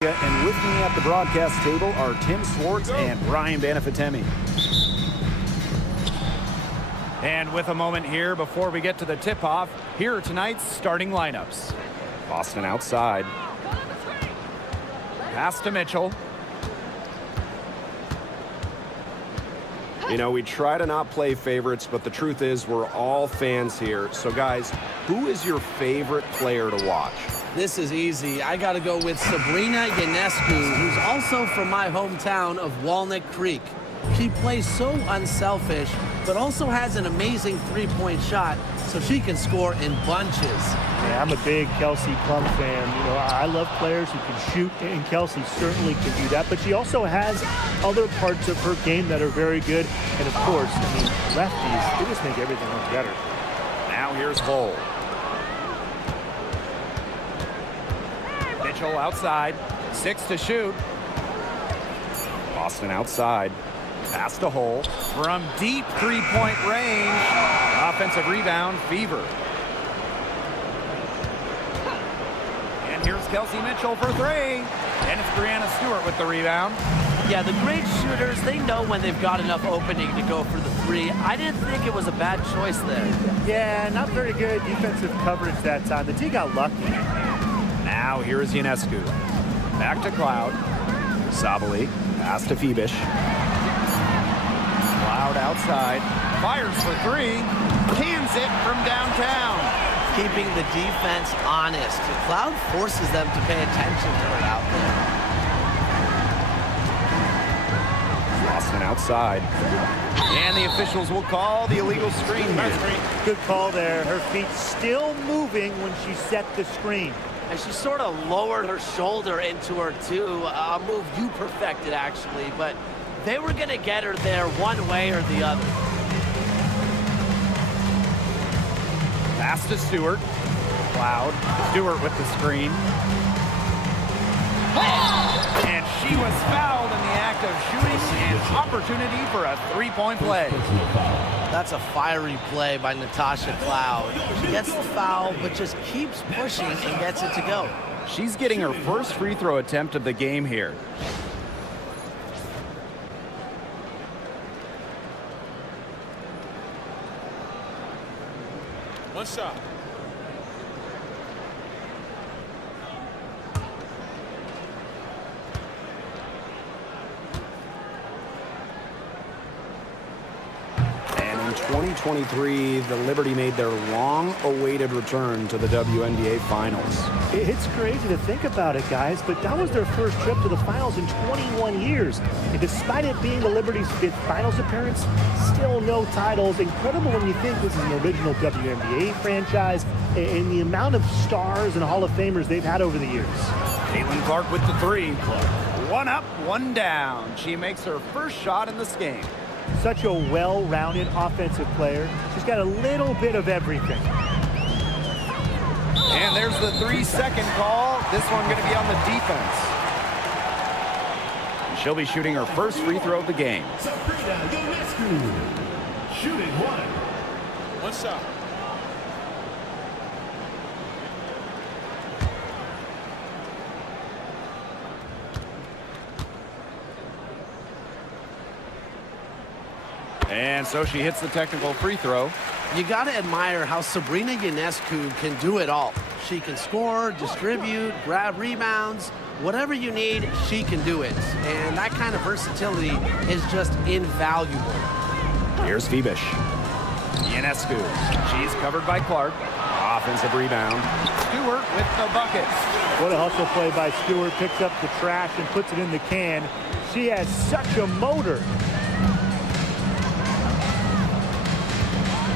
And with me at the broadcast table are Tim Swartz and Brian Banafitemi. And with a moment here before we get to the tip-off, here are tonight's starting lineups. Boston outside. Pass to Mitchell. You know, we try to not play favorites, but the truth is we're all fans here. So, guys, who is your favorite player to watch? This is easy. I got to go with Sabrina Ionescu, who's also from my hometown of Walnut Creek. She plays so unselfish, but also has an amazing three-point shot, so she can score in bunches. Yeah, I'm a big Kelsey Plum fan. You know, I love players who can shoot, and Kelsey certainly can do that. But she also has other parts of her game that are very good. And of course, I mean, lefties, they just make everything look better. Now here's Hull. Mitchell outside, 6 to shoot. Boston outside. Pass to Hull from deep three-point range. Offensive rebound, Fever. And here's Kelsey Mitchell for three. And it's Brianna Stewart with the rebound. Yeah, the great shooters, they know when they've got enough opening to go for the three. I didn't think it was a bad choice there. Yeah, not very good defensive coverage that time. The team got lucky. Now here is Ionescu. Back to Cloud. Sabali. Pass to Febish. Cloud outside. Fires for three. Cans it from downtown. Keeping the defense honest. Cloud forces them to pay attention to it out there. Boston outside. And the officials will call the illegal screen here. Good call there. Her feet still moving when she set the screen. And she sort of lowered her shoulder into her, too. A move you perfected, actually. But they were going to get her there one way or the other. Pass to Stewart. Cloud. Stewart with the screen. And she was fouled in the act of shooting, and opportunity for a three-point play. That's a fiery play by Natasha Cloud. She gets the foul, but just keeps pushing and gets it to go. She's getting her first free throw attempt of the game here. One shot. And in 2023, the Liberty made their long-awaited return to the WNBA Finals. It's crazy to think about it, guys, but that was their first trip to the finals in 21 years. And despite it being the Liberty's fifth finals appearance, still no titles. Incredible when you think this is an original WNBA franchise and the amount of stars and Hall of Famers they've had over the years. Caitlin Clark with the three. One up, one down. She makes her first shot in this game. Such a well-rounded offensive player. She's got a little bit of everything. And there's the 3-second call. This one going to be on the defense. She'll be shooting her first free throw of the game. Sabrina Ionescu. Shooting one. One shot. And so she hits the technical free throw. You got to admire how Sabrina Ionescu can do it all. She can score, distribute, grab rebounds. Whatever you need, she can do it. And that kind of versatility is just invaluable. Here's Febish. Ionescu. She's covered by Clark. Offensive rebound. Stewart with the bucket. What a hustle play by Stewart. Picks up the trash and puts it in the can. She has such a motor.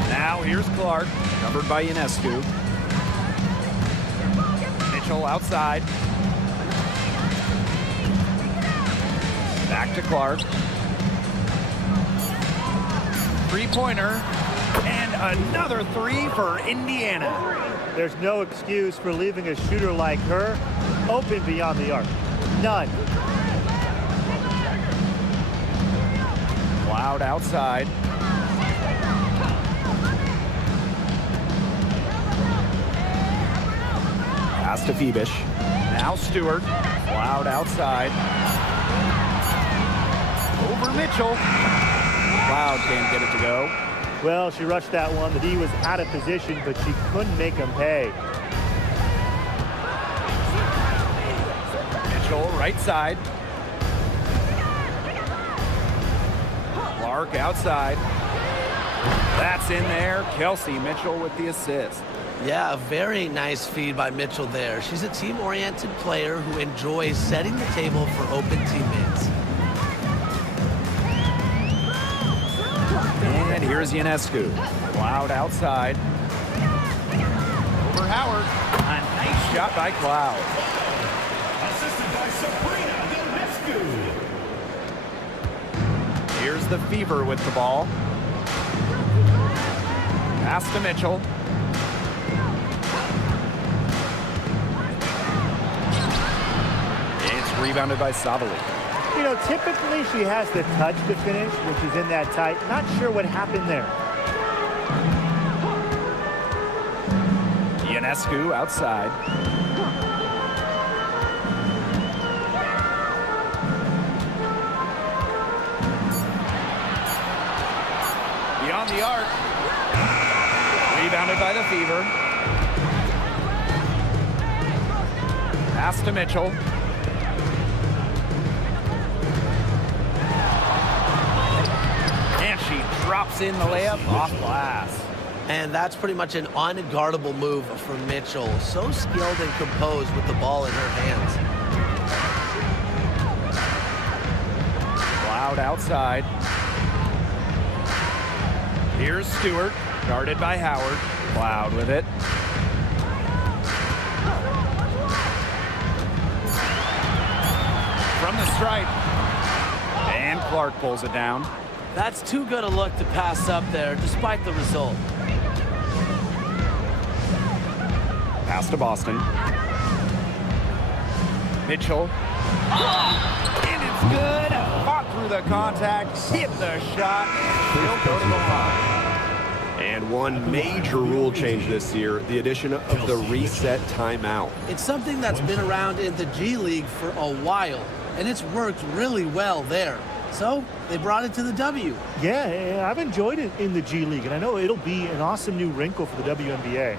Now here's Clark, covered by Ionescu. Mitchell outside. Back to Clark. Three-pointer. And another three for Indiana. There's no excuse for leaving a shooter like her open beyond the arc. None. Cloud outside. Pass to Febish. Now Stewart. Cloud outside. Over Mitchell. Cloud can't get it to go. Well, she rushed that one. The D was out of position, but she couldn't make him pay. Mitchell, right side. Clark outside. That's in there. Kelsey Mitchell with the assist. Yeah, a very nice feed by Mitchell there. She's a team-oriented player who enjoys setting the table for open teammates. And here's Ionescu. Cloud outside. Over Howard. A nice shot by Cloud. Assisted by Sabrina Ionescu. Here's the Fever with the ball. Pass to Mitchell. It's rebounded by Savali. You know, typically she has the touch to finish, which is in that tight. Not sure what happened there. Ionescu outside. Beyond the arc. Rebounded by the Fever. Pass to Mitchell. And she drops in the layup off glass. And that's pretty much an unguardable move from Mitchell. So skilled and composed with the ball in her hands. Cloud outside. Here's Stewart, guarded by Howard. Cloud with it. From the stripe. And Clark pulls it down. That's too good a look to pass up there, despite the result. Pass to Boston. Mitchell. And it's good. Fought through the contact. Hit the shot. He'll go to the line. And one major rule change this year, the addition of the reset timeout. It's something that's been around in the G League for a while, and it's worked really well there. So they brought it to the W. Yeah, I've enjoyed it in the G League, and I know it'll be an awesome new wrinkle for the WNBA.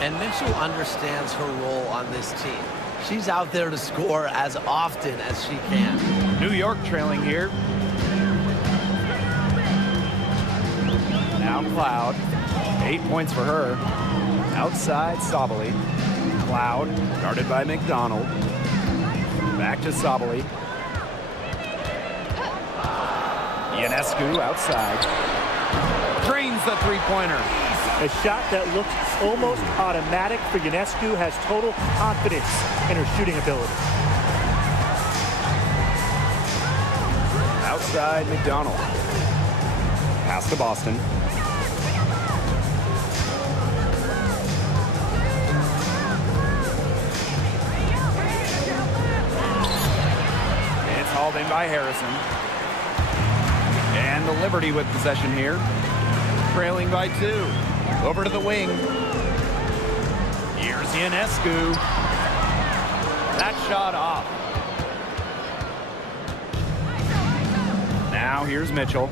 And Mitchell understands her role on this team. She's out there to score as often as she can. New York trailing here. Now Cloud. 8 points for her. Outside Sabali. Cloud, guarded by McDonald. Back to Sabali. Ionescu outside. Drains the three-pointer. A shot that looks almost automatic for Ionescu, has total confidence in her shooting ability. Outside McDonald. Pass to Boston. It's hauled in by Harrison. And the Liberty with possession here. Trailing by 2. Over to the wing. Here's Ionescu. That shot off. Now here's Mitchell.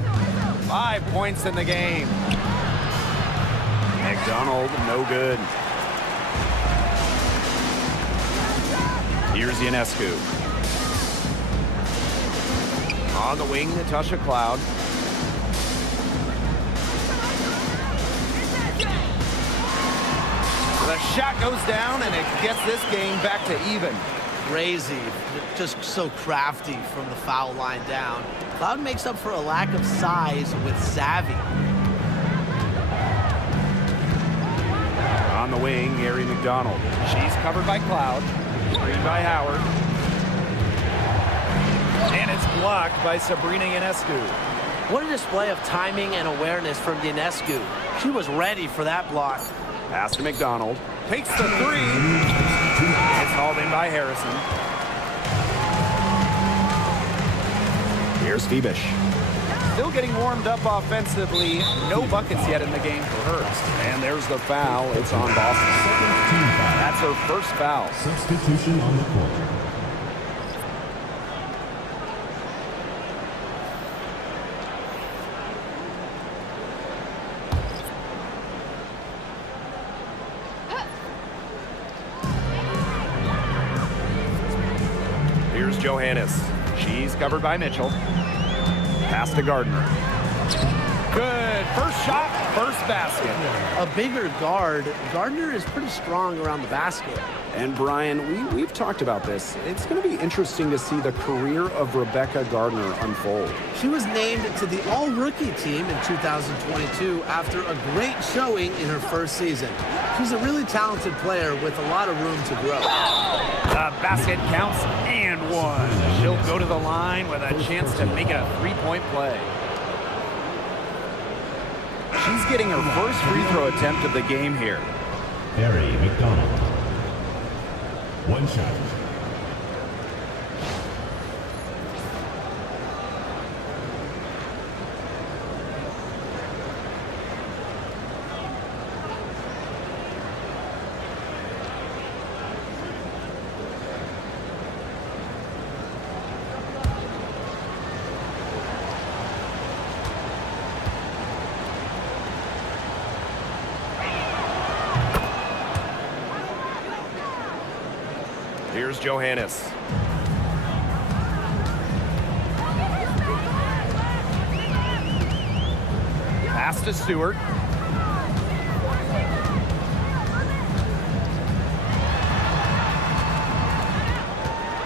5 points in the game. McDonald, no good. Here's Ionescu. On the wing, Natasha Cloud. The shot goes down, and it gets this game back to even. Crazy, just so crafty from the foul line down. Cloud makes up for a lack of size with savvy. On the wing, Gary McDonald. She's covered by Cloud. Screened by Howard. And it's blocked by Sabrina Ionescu. What a display of timing and awareness from Ionescu. She was ready for that block. Pass to McDonald. Takes the three. It's hauled in by Harrison. Here's Febish. Still getting warmed up offensively. No buckets yet in the game for her. And there's the foul. It's on Boston. Second team foul. That's her first foul. Substitution on the court. Here's Johannes. She's covered by Mitchell. Pass to Gardner. Good. First shot, first basket. A bigger guard. Gardner is pretty strong around the basket. And Brian, we've talked about this. It's going to be interesting to see the career of Rebecca Gardner unfold. She was named to the All-Rookie team in 2022 after a great showing in her first season. She's a really talented player with a lot of room to grow. The basket counts and one. She'll go to the line with a chance to make it a three-point play. She's getting her first free throw attempt of the game here. Harry McDonald. One shot. Here's Johannes. Pass to Stewart.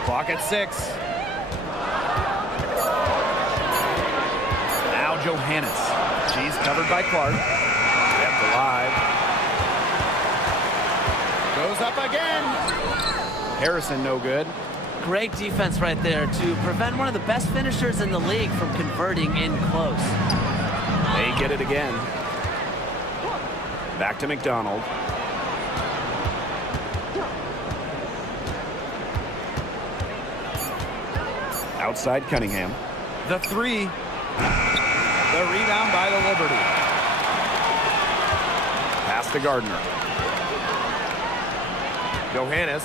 Clock at 6. Now Johannes. She's covered by Clark. Kept alive. Goes up again. Harrison no good. Great defense right there to prevent one of the best finishers in the league from converting in close. They get it again. Back to McDonald. Outside Cunningham. The three. The rebound by the Liberty. Pass to Gardner. Johannes.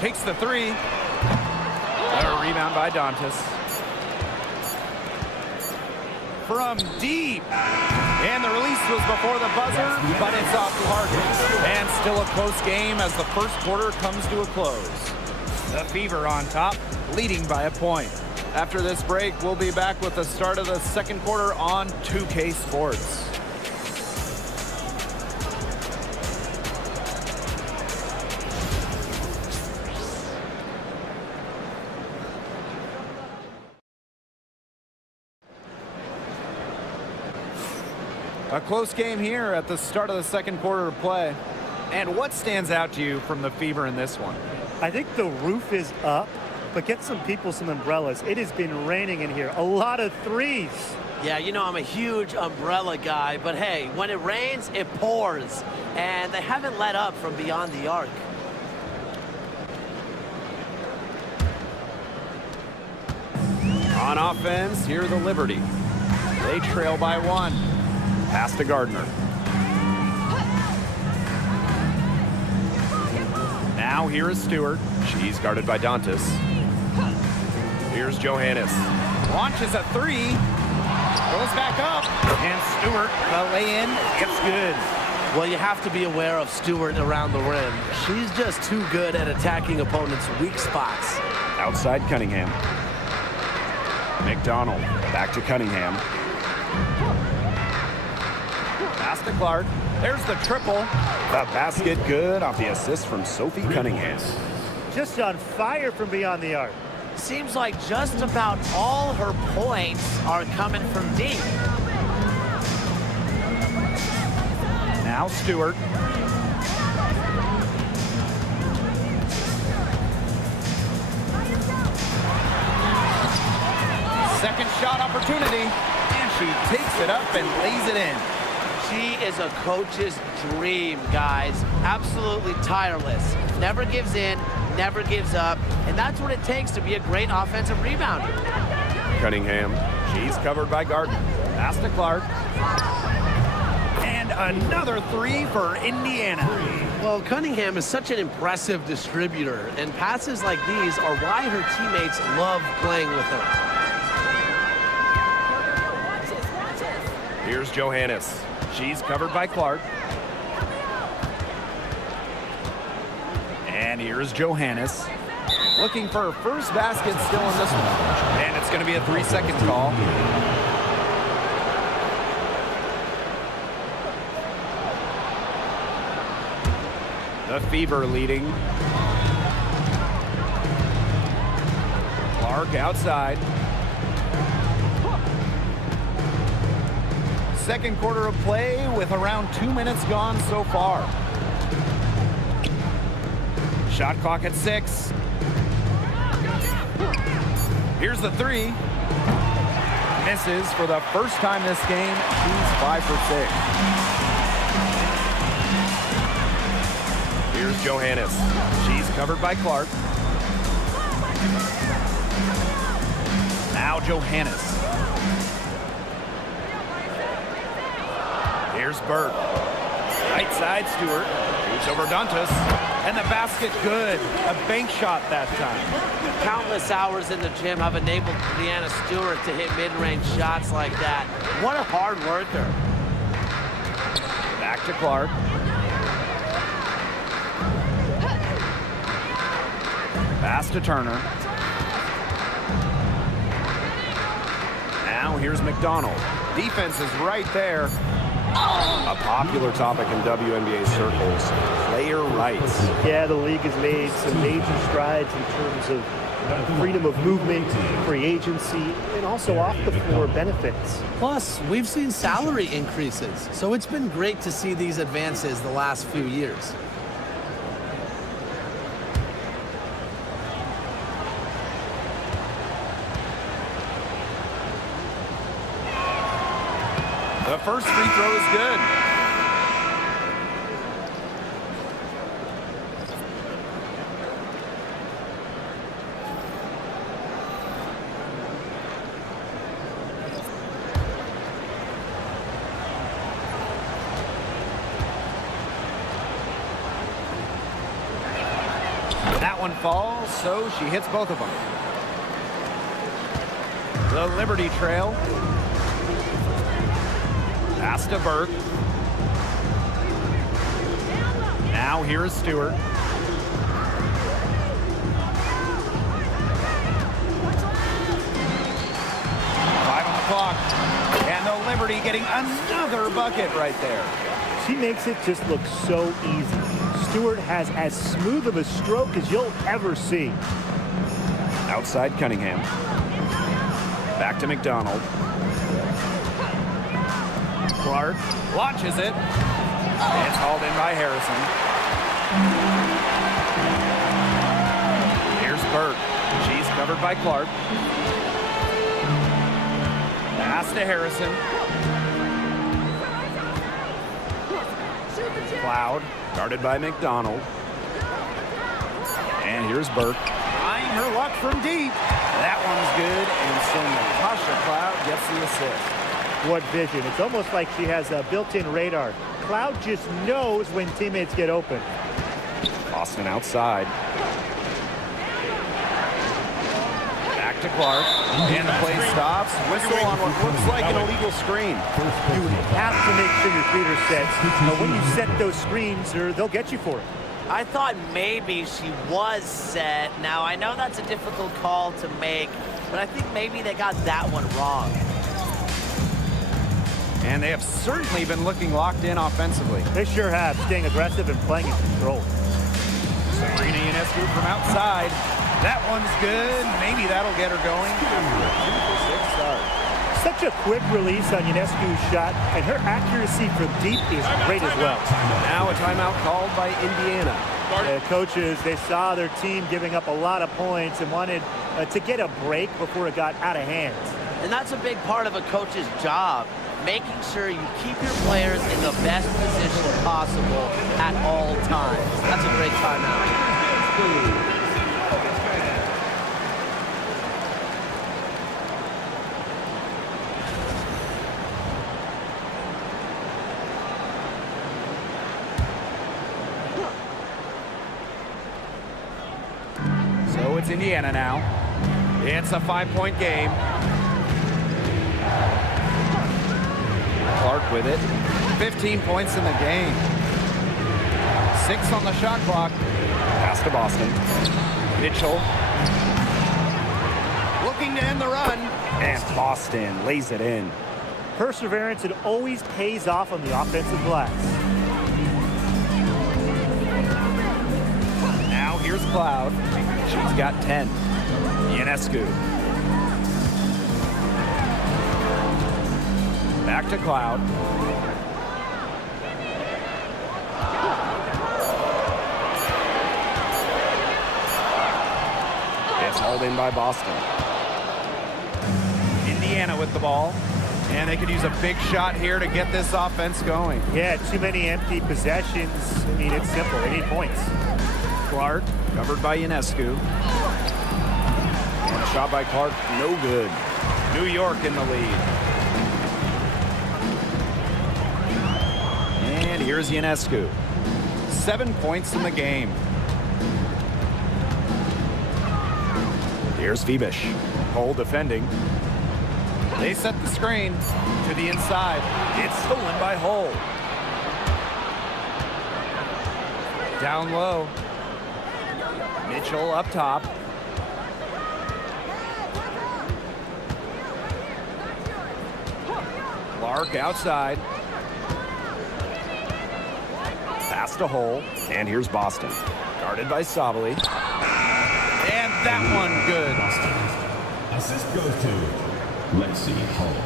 Takes the three. A rebound by Dantas. From deep. And the release was before the buzzer, but it's off Clark. And still a close game as the first quarter comes to a close. The Fever on top, leading by a point. After this break, we'll be back with the start of the second quarter on 2K Sports. A close game here at the start of the second quarter of play. And what stands out to you from the Fever in this one? I think the roof is up, but get some people some umbrellas. It has been raining in here. A lot of threes. Yeah, you know I'm a huge umbrella guy, but hey, when it rains, it pours. And they haven't let up from beyond the arc. On offense, here the Liberty. They trail by 1. Pass to Gardner. Now here is Stewart. She's guarded by Dantas. Here's Johannes. Launches a 3. Goes back up. And Stewart, the lay-in, gets good. Well, you have to be aware of Stewart around the rim. She's just too good at attacking opponents' weak spots. Outside Cunningham. McDonald. Back to Cunningham. Pass to Clark. There's the triple. The basket good off the assist from Sophie Cunningham. Just on fire from beyond the arc. Seems like just about all her points are coming from deep. Now Stewart. Second shot opportunity. And she takes it up and lays it in. She is a coach's dream, guys. absolutely tireless. Never gives in, never gives up, and that's what it takes to be a great offensive rebounder. Cunningham. She's covered by Gardner. Pass to Clark. And another three for Indiana. Well, Cunningham is such an impressive distributor, and passes like these are why her teammates love playing with her. Here's Johannes. She's covered by Clark. And here's Johannes. Looking for her first basket still in this one. And it's going to be a 3-second call. The Fever leading. Clark outside. Second quarter of play with around 2 minutes gone so far. Shot clock at 6. Here's the three. Misses for the first time this game. She's 5 for 6. Here's Johannes. She's covered by Clark. Now Johannes. Here's Burke. Right side, Stewart. Shoots over Dantas. And the basket good. A bank shot that time. Countless hours in the gym have enabled Brianna Stewart to hit mid-range shots like that. What a hard worker. Back to Clark. Pass to Turner. Now here's McDonald. Defense is right there. A popular topic in WNBA circles, player rights. Yeah, the league has made some major strides in terms of freedom of movement, free agency, and also off the floor benefits. Plus, we've seen salary increases, so it's been great to see these advances the last few years. The first free throw is good. That one falls, so she hits both of them. The Liberty trail. Pass to Burke. Now here is Stewart. 5 on the clock. And the Liberty getting another bucket right there. She makes it just look so easy. Stewart has as smooth of a stroke as you'll ever see. Outside Cunningham. Back to McDonald. Clark launches it. It's hauled in by Harrison. Here's Burke. She's covered by Clark. Pass to Harrison. Cloud, guarded by McDonald. And here's Burke. Trying her luck from deep. That one's good, and so Natasha Cloud gets the assist. What vision. It's almost like she has a built-in radar. Cloud just knows when teammates get open. Austin outside. Back to Clark. And the play stops. Whistle on what looks like an illegal screen. You have to make sure your feet are set. But when you set those screens, they'll get you for it. I thought maybe she was set. Now, I know that's a difficult call to make, but I think maybe they got that one wrong. And they have certainly been looking locked in offensively. They sure have, staying aggressive and playing in control. Sabrina Ionescu from outside. That one's good. Maybe that'll get her going after a 2-for-6 start. Such a quick release on Ionescu's shot, and her accuracy from deep is great as well. Now a timeout called by Indiana. Coaches, they saw their team giving up a lot of points and wanted to get a break before it got out of hand. And that's a big part of a coach's job. making sure you keep your players in the best position possible at all times. That's a great timeout. So it's Indiana now. It's a 5-point game. Clark with it. 15 points in the game. 6 on the shot clock. Pass to Boston. Mitchell looking to end the run. And Boston lays it in. Perseverance, it always pays off on the offensive glass. Now here's Cloud. She's got 10. Ionescu. Back to Cloud. It's hauled in by Boston. Indiana with the ball. And they could use a big shot here to get this offense going. Yeah, too many empty possessions. I mean, it's simple. They need points. Clark covered by Ionescu. And a shot by Clark, no good. New York in the lead. And here's Ionescu. 7 points in the game. Here's Fibish. Cole defending. They set the screen to the inside. It's stolen by Hull. Down low. Mitchell up top. Clark outside. Pass to Hull. And here's Boston. Guarded by Sabali. And that one good. Assist goes to Lexi Hull.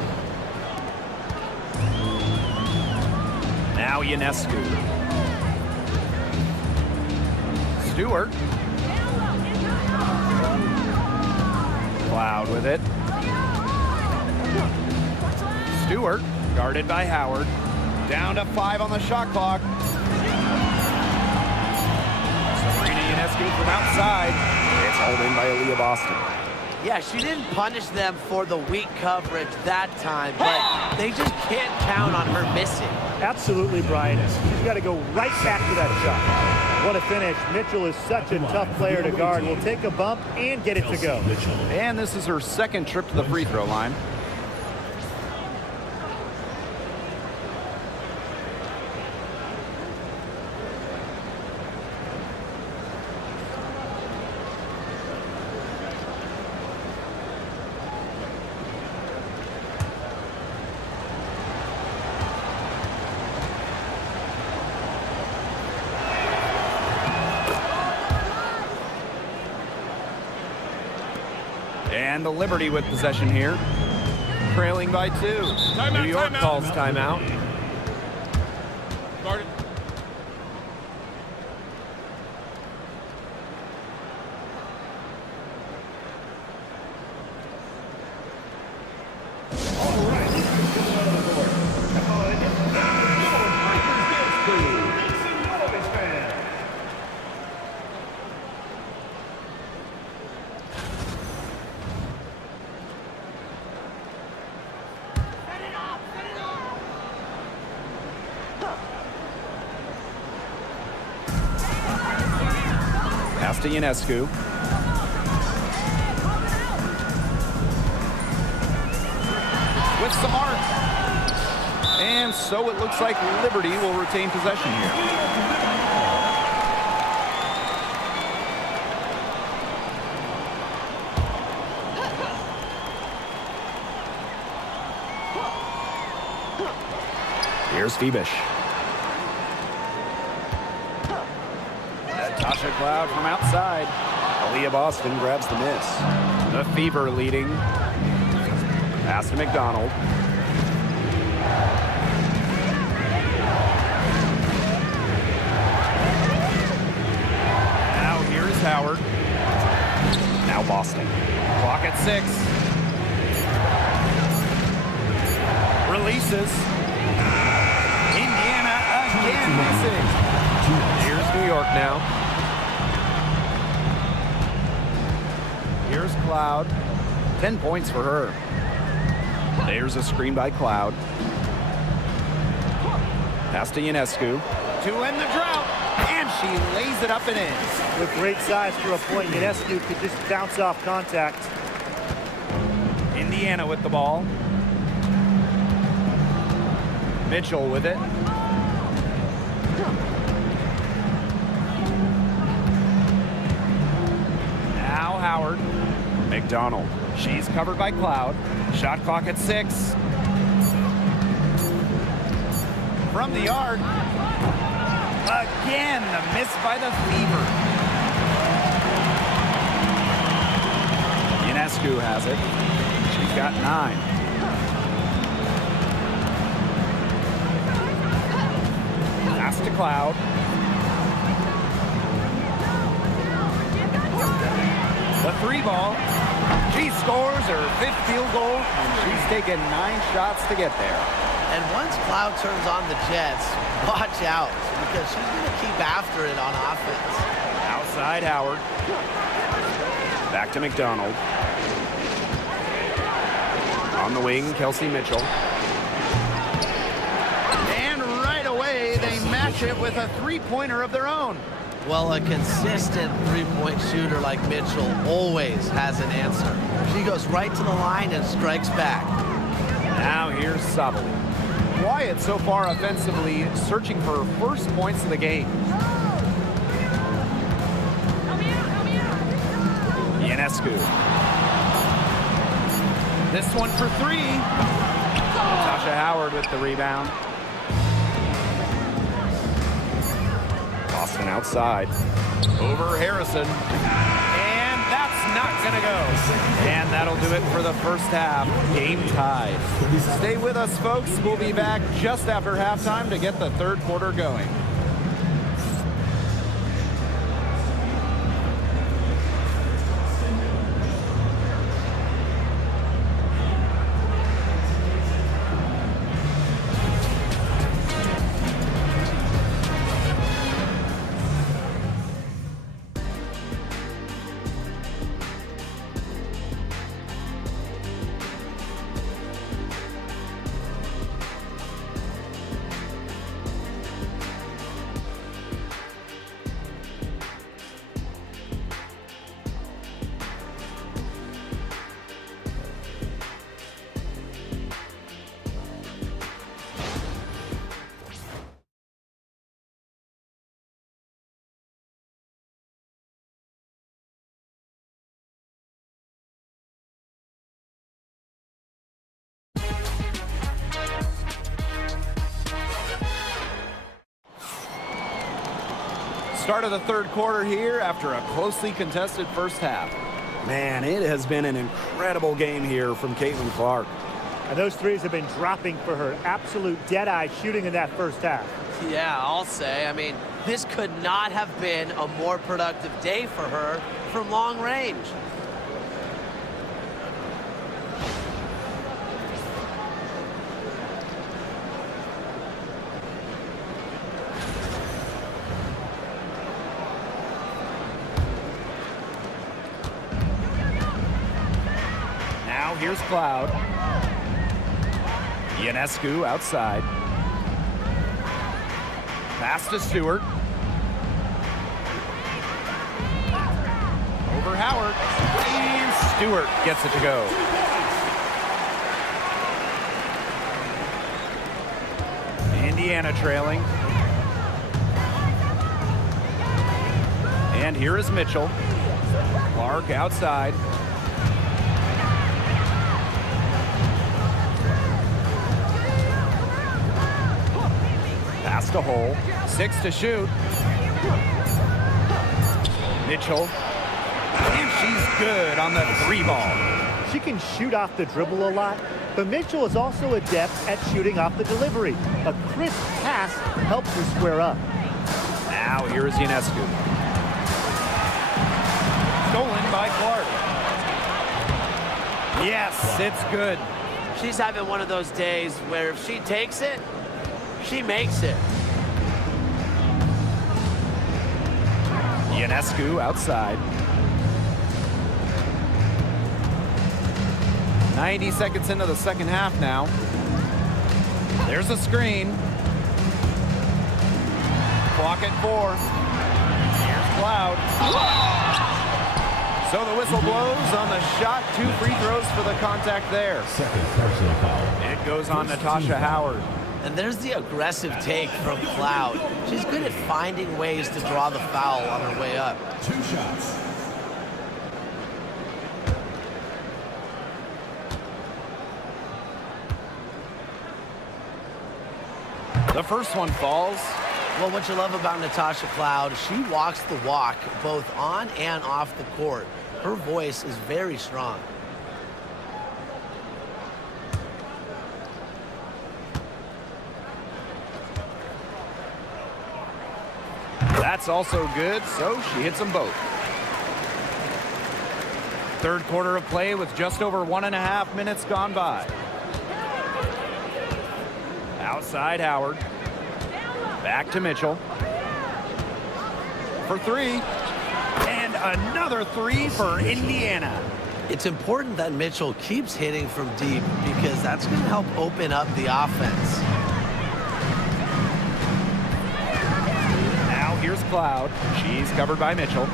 Now Ionescu. Stewart. Cloud with it. Stewart, guarded by Howard. Down to 5 on the shot clock. Sabrina Ionescu from outside. It's hauled in by Aaliyah Boston. Yeah, she didn't punish them for the weak coverage that time, but they just can't count on her missing. Absolutely, Brian. She's got to go right back to that shot. What a finish. Mitchell is such a tough player to guard. Will take a bump and get it to go. And this is her second trip to the free throw line. And the Liberty with possession here. Trailing by 2. New York calls timeout. Guarded. Pass to Ionescu. With some arc. And so it looks like Liberty will retain possession here. Here's Fibish. Tasha Cloud from outside. Aaliyah Boston grabs the miss. The Fever leading. Pass to McDonald. Now here's Howard. Now Boston. Clock at 6. releases. Indiana again missing. Here's New York now. Here's Cloud. 10 points for her. There's a screen by Cloud. Pass to Ionescu. To end the drought. And she lays it up and in. With great size for a point, Ionescu could just bounce off contact. Indiana with the ball. Mitchell with it. Now Howard. McDonald. She's covered by Cloud. Shot clock at 6. From the arc. Again, the miss by the Fever. Ionescu has it. She's got 9. Pass to Cloud. The 3 ball. She scores her 5th field goal, and she's taken 9 shots to get there. And once Cloud turns on the Jets, watch out, because she's going to keep after it on offense. Outside Howard. Back to McDonald. On the wing, Kelsey Mitchell. And right away, they match it with a 3-pointer of their own. Well, a consistent three-point shooter like Mitchell always has an answer. She goes right to the line and strikes back. Now here's Sabali. Quiet so far offensively, searching for her first points of the game. Ionescu. This one for 3. Tasha Howard with the rebound. Boston outside. Over Harrison. And that's not going to go. And that'll do it for the first half. Game tied. Stay with us, folks. We'll be back just after halftime to get the third quarter going. Start of the third quarter here after a closely contested first half. Man, it has been an incredible game here from Caitlin Clark. And those threes have been dropping for her. Absolute dead-eye shooting in that first half. Yeah, I'll say. I mean, this could not have been a more productive day for her from long range. Now here's Cloud. Ionescu outside. Pass to Stewart. Over Howard. And Stewart gets it to go. Indiana trailing. And here is Mitchell. Clark outside. Pass to Hole. 6 to shoot. Mitchell. And she's good on the 3 ball. She can shoot off the dribble a lot, but Mitchell is also adept at shooting off the delivery. A crisp pass helps her square up. Now here is Ionescu. Stolen by Clark. Yes, it's good. She's having one of those days where if she takes it, she makes it. Ionescu outside. 90 seconds into the second half now. There's a screen. Clock at 4. Here's Cloud. So the whistle blows on the shot. 2 free throws for the contact there. Second personal foul. It goes on Natasha Howard. And there's the aggressive take from Cloud. She's good at finding ways to draw the foul on her way up. 2 shots. The first one falls. Well, what you love about Natasha Cloud, she walks the walk both on and off the court. Her voice is very strong. That's also good, so she hits them both. Third quarter of play with just over 1.5 minutes gone by. Outside Howard. Back to Mitchell. For 3. And another 3 for Indiana. It's important that Mitchell keeps hitting from deep because that's going to help open up the offense. Now here's Cloud. She's covered by Mitchell.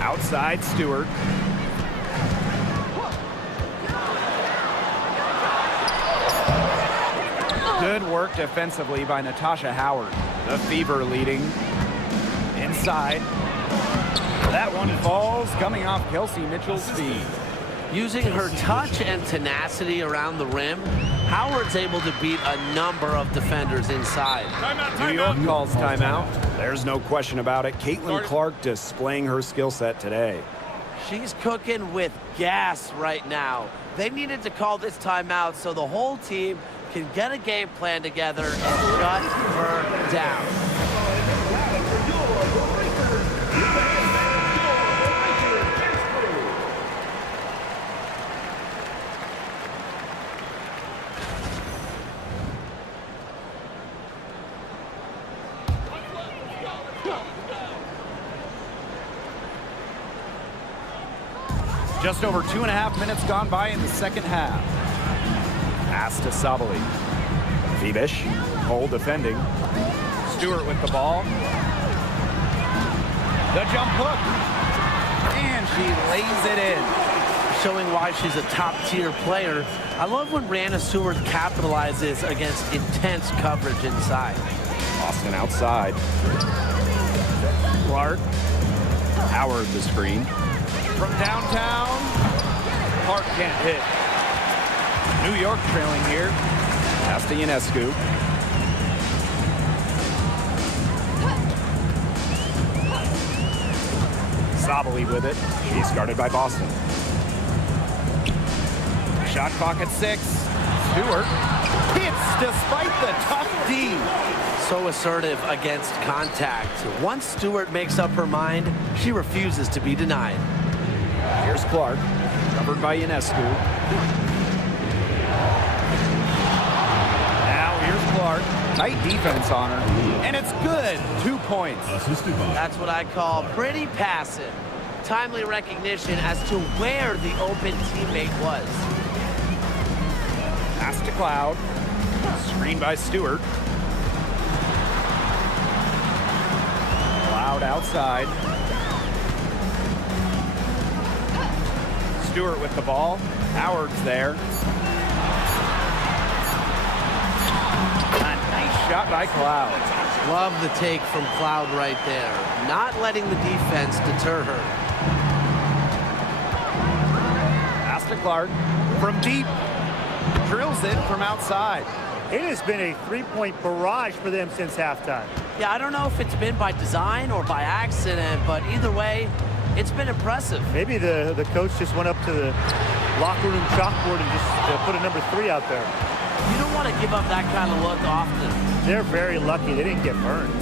Outside Stewart. Good work defensively by Natasha Howard. The Fever leading. Inside. That one falls, coming off Kelsey Mitchell's feet. Using her touch and tenacity around the rim, Howard's able to beat a number of defenders inside. New York calls timeout. There's no question about it. Caitlin Clark displaying her skill set today. She's cooking with gas right now. They needed to call this timeout so the whole team can get a game plan together and shut her down. Just over 2.5 minutes gone by in the second half. Pass to Sabali. Fibish, Cole defending. Stewart with the ball. The jump hook. And she lays it in. Showing why she's a top-tier player. I love when Brianna Stewart capitalizes against intense coverage inside. Austin outside. Clark. Howard the screen. From downtown, Clark can't hit. New York trailing here. Pass to Ionescu. Sabali with it. She's guarded by Boston. Shot clock at 6. Stewart hits despite the tough D. So assertive against contact. Once Stewart makes up her mind, she refuses to be denied. Here's Clark, covered by Ionescu. Now here's Clark. Tight defense on her. And it's good. 2 points. Assisted by That's what I call pretty passive. Timely recognition as to where the open teammate was. Pass to Cloud. Screen by Stewart. Cloud outside. Stewart with the ball. Howard's there. A nice shot by Cloud. Love the take from Cloud right there. Not letting the defense deter her. Pass to Clark. From deep. Drills it from outside. It has been a three-point barrage for them since halftime. Yeah, I don't know if it's been by design or by accident, but either way, it's been impressive. Maybe the coach just went up to the locker room chalkboard and just put a number 3 out there. You don't want to give up that kind of look often. They're very lucky they didn't get burned.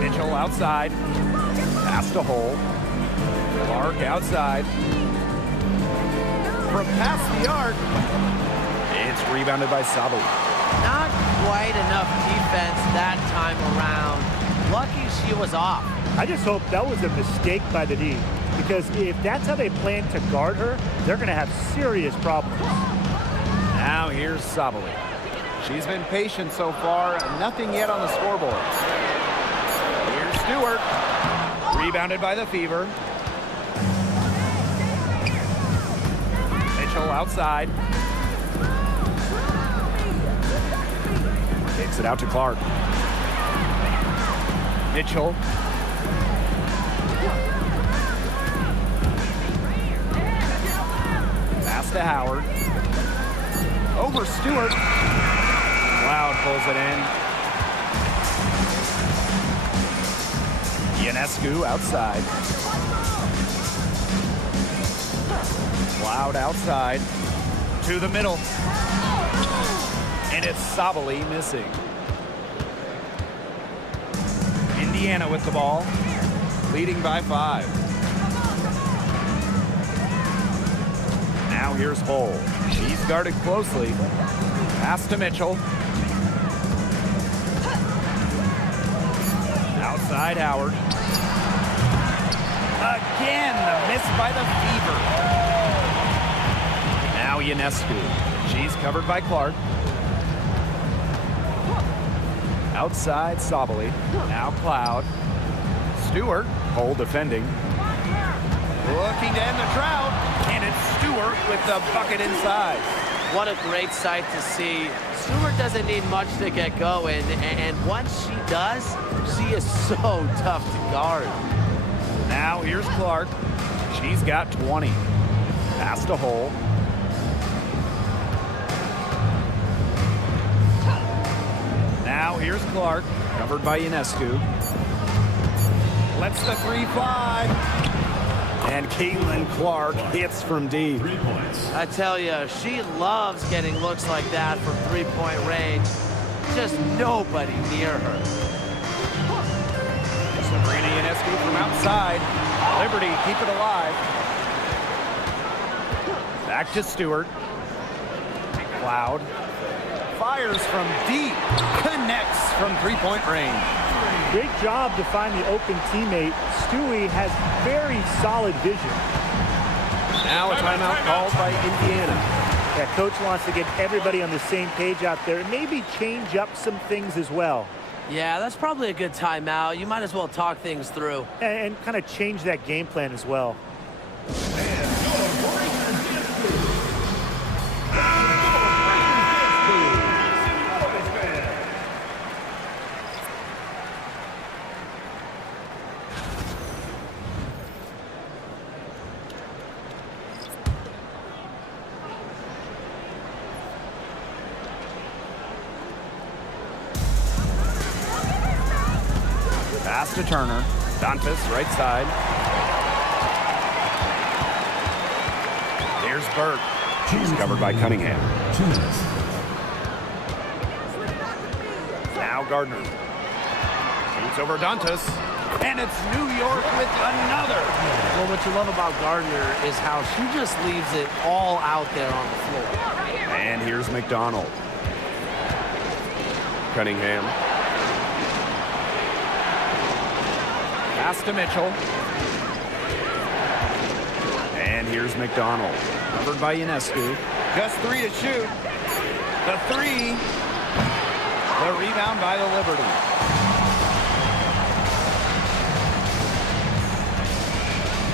Mitchell outside. Pass to Hole. Clark outside. From past the arc. It's rebounded by Sabali. Not quite enough defense that time around. Lucky she was off. I just hope that was a mistake by the D, because if that's how they plan to guard her, they're going to have serious problems. Now here's Sabali. She's been patient so far, nothing yet on the scoreboard. Here's Stewart. Rebounded by the Fever. Mitchell outside. Kicks it out to Clark. Mitchell. Pass to Howard. Over Stewart. Cloud pulls it in. Ionescu outside. Cloud outside. To the middle. And it's Sabali missing. Indiana with the ball, leading by 5. Now here's Hull. She's guarded closely. Pass to Mitchell. Outside Howard. Again, the miss by the Fever. Now Ionescu. She's covered by Clark. Outside Sabali. Now Cloud. Stewart. Hull defending. Looking to end the drought. And it's Stewart with the bucket inside. What a great sight to see. Stewart doesn't need much to get going, and once she does, she is so tough to guard. Now here's Clark. She's got 20. Pass to Hull. Now here's Clark, covered by Ionescu. Lets the 3 fly. And Caitlin Clark hits from deep. 3 points. I tell you, she loves getting looks like that from three-point range. Just nobody near her. Sabrina Ionescu from outside. Liberty, keep it alive. Back to Stewart. Cloud. Fires from deep. Connects from three-point range. Great job to find the open teammate. Stewie has very solid vision. Now a timeout called by Indiana. Yeah, coach wants to get everybody on the same page out there and maybe change up some things as well. Yeah, that's probably a good timeout. You might as well talk things through. And kind of change that game plan as well. Pass to Turner. Dantas, right side. Here's Burke. She's covered by Cunningham. 2 minutes. Now Gardner. Shoots over Dantas. And it's New York with another. Well, what you love about Gardner is how she just leaves it all out there on the floor. And here's McDonald. Cunningham. Pass to Mitchell. And here's McDonald. Covered by Ionescu. Just 3 to shoot. The 3. The rebound by the Liberty.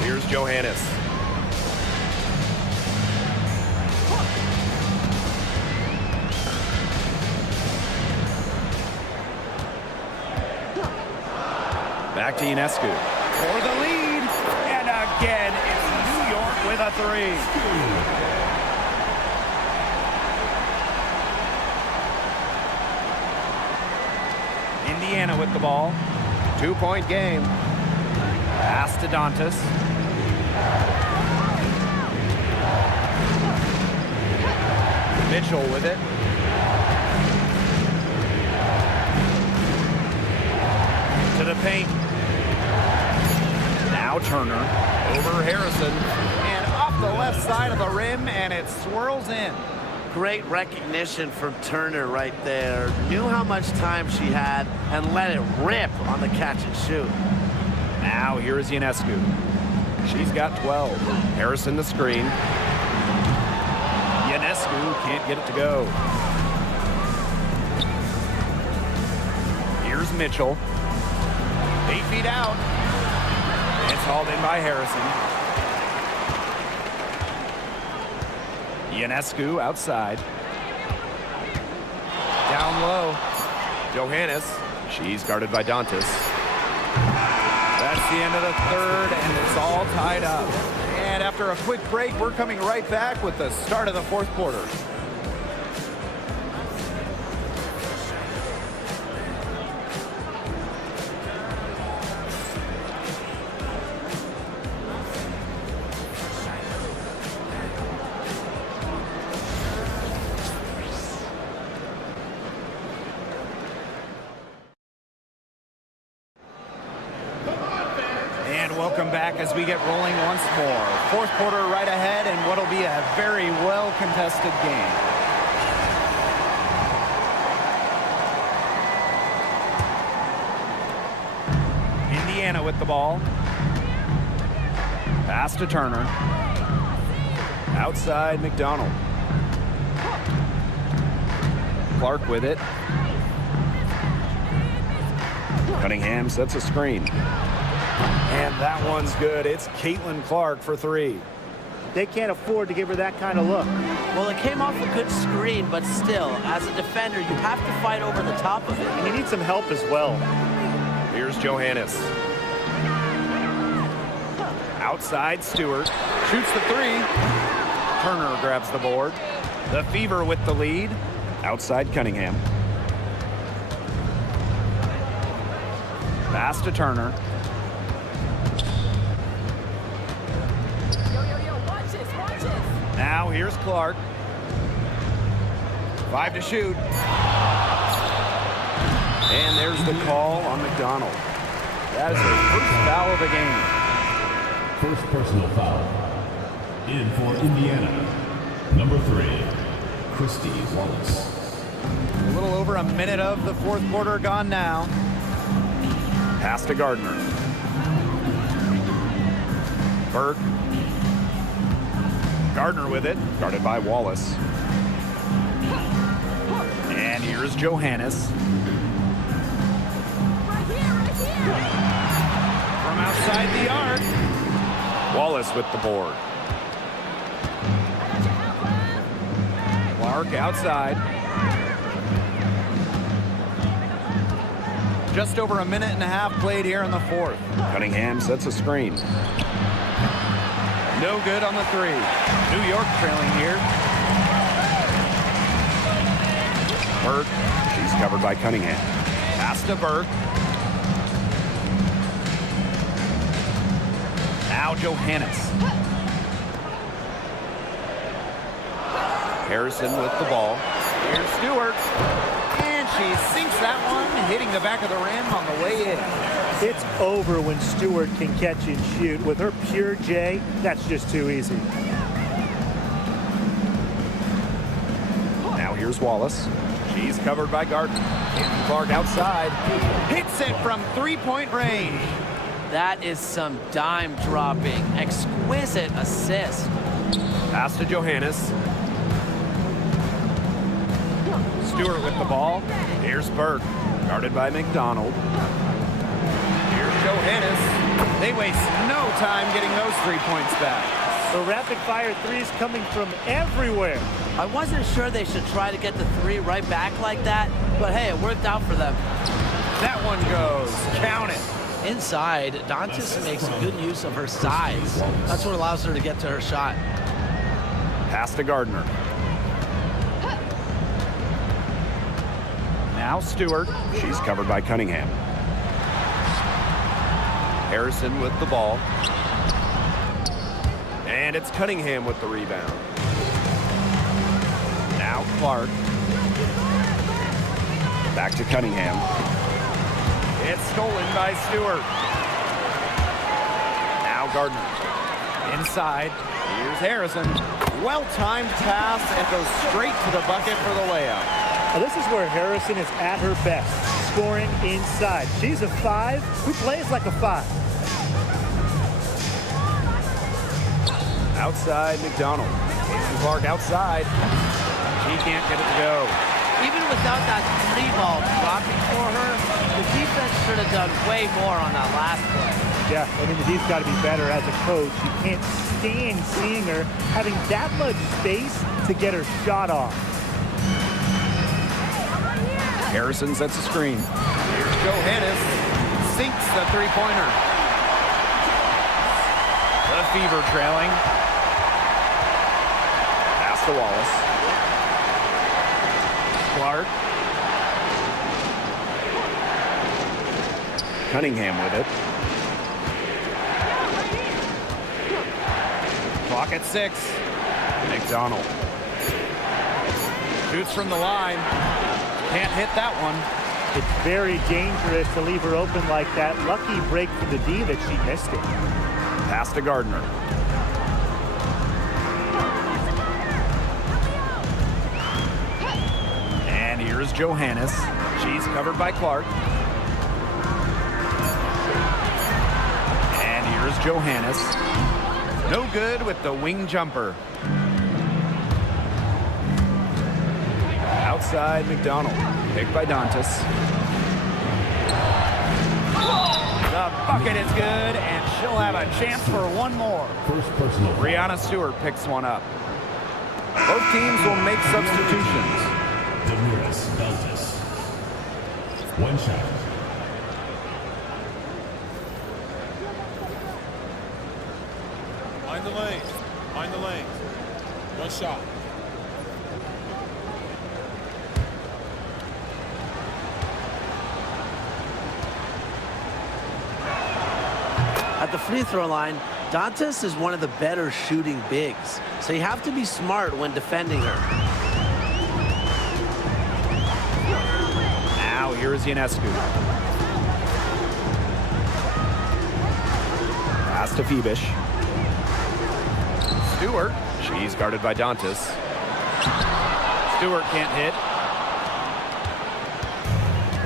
Here's Johannes. Back to Ionescu. For the lead. And again, it's New York with a 3. Indiana with the ball. 2-point game. Pass to Dantas. Mitchell with it. To the paint. Now Turner. Over Harrison. And off the left side of the rim, and it swirls in. Great recognition from Turner right there. Knew how much time she had and let it rip on the catch and shoot. Now here is Ionescu. She's got 12. Harrison the screen. Ionescu can't get it to go. Here's Mitchell. 8 feet out. It's hauled in by Harrison. Ionescu outside. Down low. Johannes. She's guarded by Dantas. That's the end of the third, and it's all tied up. And after a quick break, we're coming right back with the start of the fourth quarter. And welcome back as we get rolling once more. Fourth quarter right ahead, and what'll be a very well-contested game. Indiana with the ball. Pass to Turner. Outside McDonald. Clark with it. Cunningham sets a screen. And that one's good. It's Caitlin Clark for three. They can't afford to give her that kind of look. Well, it came off a good screen, but still, as a defender, you have to fight over the top of it. And you need some help as well. Here's Johannes. Outside Stewart. Shoots the three. Turner grabs the board. The Fever with the lead. Outside Cunningham. Pass to Turner. Now here's Clark. 5 to shoot. And there's the call on McDonald. That is her first foul of the game. First personal foul. In for Indiana. Number 3, Christy Wallace. A little over a minute of the fourth quarter gone now. Pass to Gardner. Burke. Gardner with it. Guarded by Wallace. And here's Johannes. From outside the arc. Wallace with the board. Clark outside. Just over a minute and a half played here in the fourth. Cunningham sets a screen. No good on the three. New York trailing here. Burke. She's covered by Cunningham. Pass to Burke. Now Johannes. Harrison with the ball. Here's Stewart. And she sinks that one, hitting the back of the rim on the way in. It's over when Stewart can catch and shoot. With her pure J, that's just too easy. Now here's Wallace. She's covered by Gardner. Caitlin Clark outside. Hits it from three-point range. That is some dime dropping. Exquisite assist. Pass to Johannes. Stewart with the ball. Here's Burke. Guarded by McDonald. Here's Johannes. They waste no time getting those 3 points back. The rapid-fire threes coming from everywhere. I wasn't sure they should try to get the three right back like that, but hey, it worked out for them. That one goes. Count it. Inside, Dantas makes good use of her size. That's what allows her to get to her shot. Pass to Gardner. Now Stewart. She's covered by Cunningham. Harrison with the ball. And it's Cunningham with the rebound. Now Clark. Back to Cunningham. It's stolen by Stewart. Now Gardner. Inside, here's Harrison. Well-timed pass and goes straight to the bucket for the layup. Now, this is where Harrison is at her best, scoring inside. She's a 5 who plays like a 5. Outside McDonald. Clark outside. She can't get it to go. Even without that 3-ball dropping for her, the defense should have done way more on that last play. Yeah, I mean, the D's got to be better as a coach. You can't stand seeing her having that much space to get her shot off. Harrison sets a screen. Here's Johannes. Sinks the three-pointer. The Fever trailing. Pass to Wallace. Clark. Cunningham with it. Clock at 6. McDonald. Shoots from the line. Can't hit that one. It's very dangerous to leave her open like that. Lucky break for the D that she missed it. Pass to Gardner. And here's Johannes. She's covered by Clark. And here's Johannes. No good with the wing jumper. Outside McDonald. Picked by Dantas. The bucket is good, and she'll have a chance for one more. First personal foul. Brianna Stewart picks one up. Both teams will make substitutions. Demiris Beltis. One shot. Mind the lane. Mind the lane. One shot. At the free throw line, Dantas is one of the better shooting bigs, so you have to be smart when defending her. Now here is Ionescu. Pass to Febish. Stewart. She's guarded by Dantas. Stewart can't hit.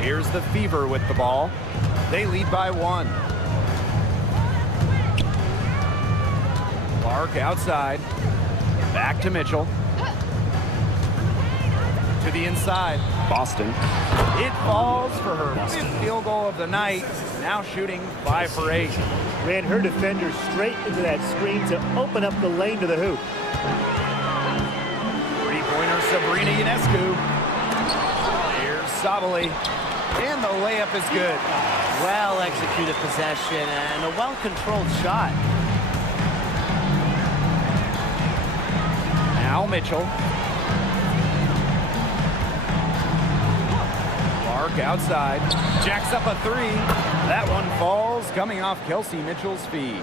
Here's the Fever with the ball. They lead by 1. Clark outside. Back to Mitchell. To the inside. Boston. It falls for her 5th field goal of the night. Now shooting 5 for 8. Ran her defender straight into that screen to open up the lane to the hoop. Three-pointer Sabrina Ionescu. Here's Sabali. And the layup is good. Well-executed possession and a well-controlled shot. Now Mitchell. Clark outside. Jacks up a 3. That one falls, coming off Kelsey Mitchell's feed.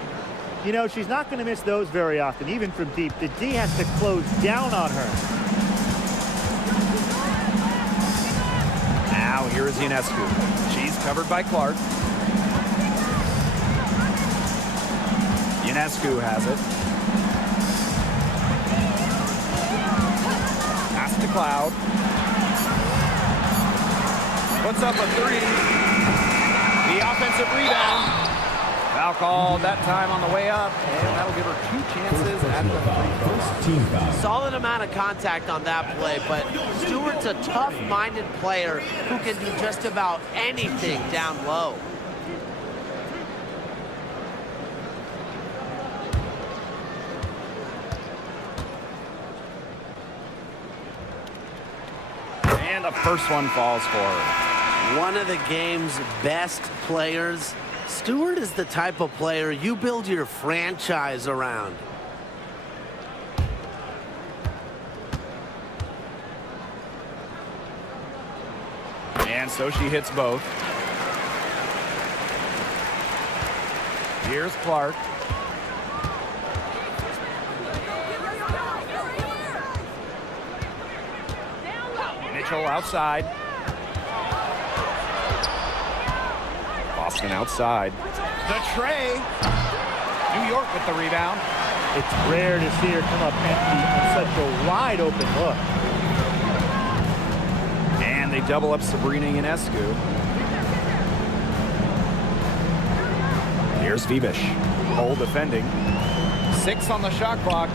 You know, she's not going to miss those very often, even from deep. The D has to close down on her. Now here is Ionescu. She's covered by Clark. Ionescu has it. Pass to Cloud. Puts up a 3. The offensive rebound. Foul called that time on the way up, and that'll give her 2 chances at the free throw. First team foul. Solid amount of contact on that play, but Stewart's a tough-minded player who can do just about anything down low. And the first one falls for her. One of the game's best players. Stewart is the type of player you build your franchise around. And so she hits both. Here's Clark. Mitchell outside. Boston outside. The tray. New York with the rebound. It's rare to see her come up empty on such a wide open look. And they double up Sabrina Ionescu. Here's Fibish. Hole defending. 6 on the shot clock.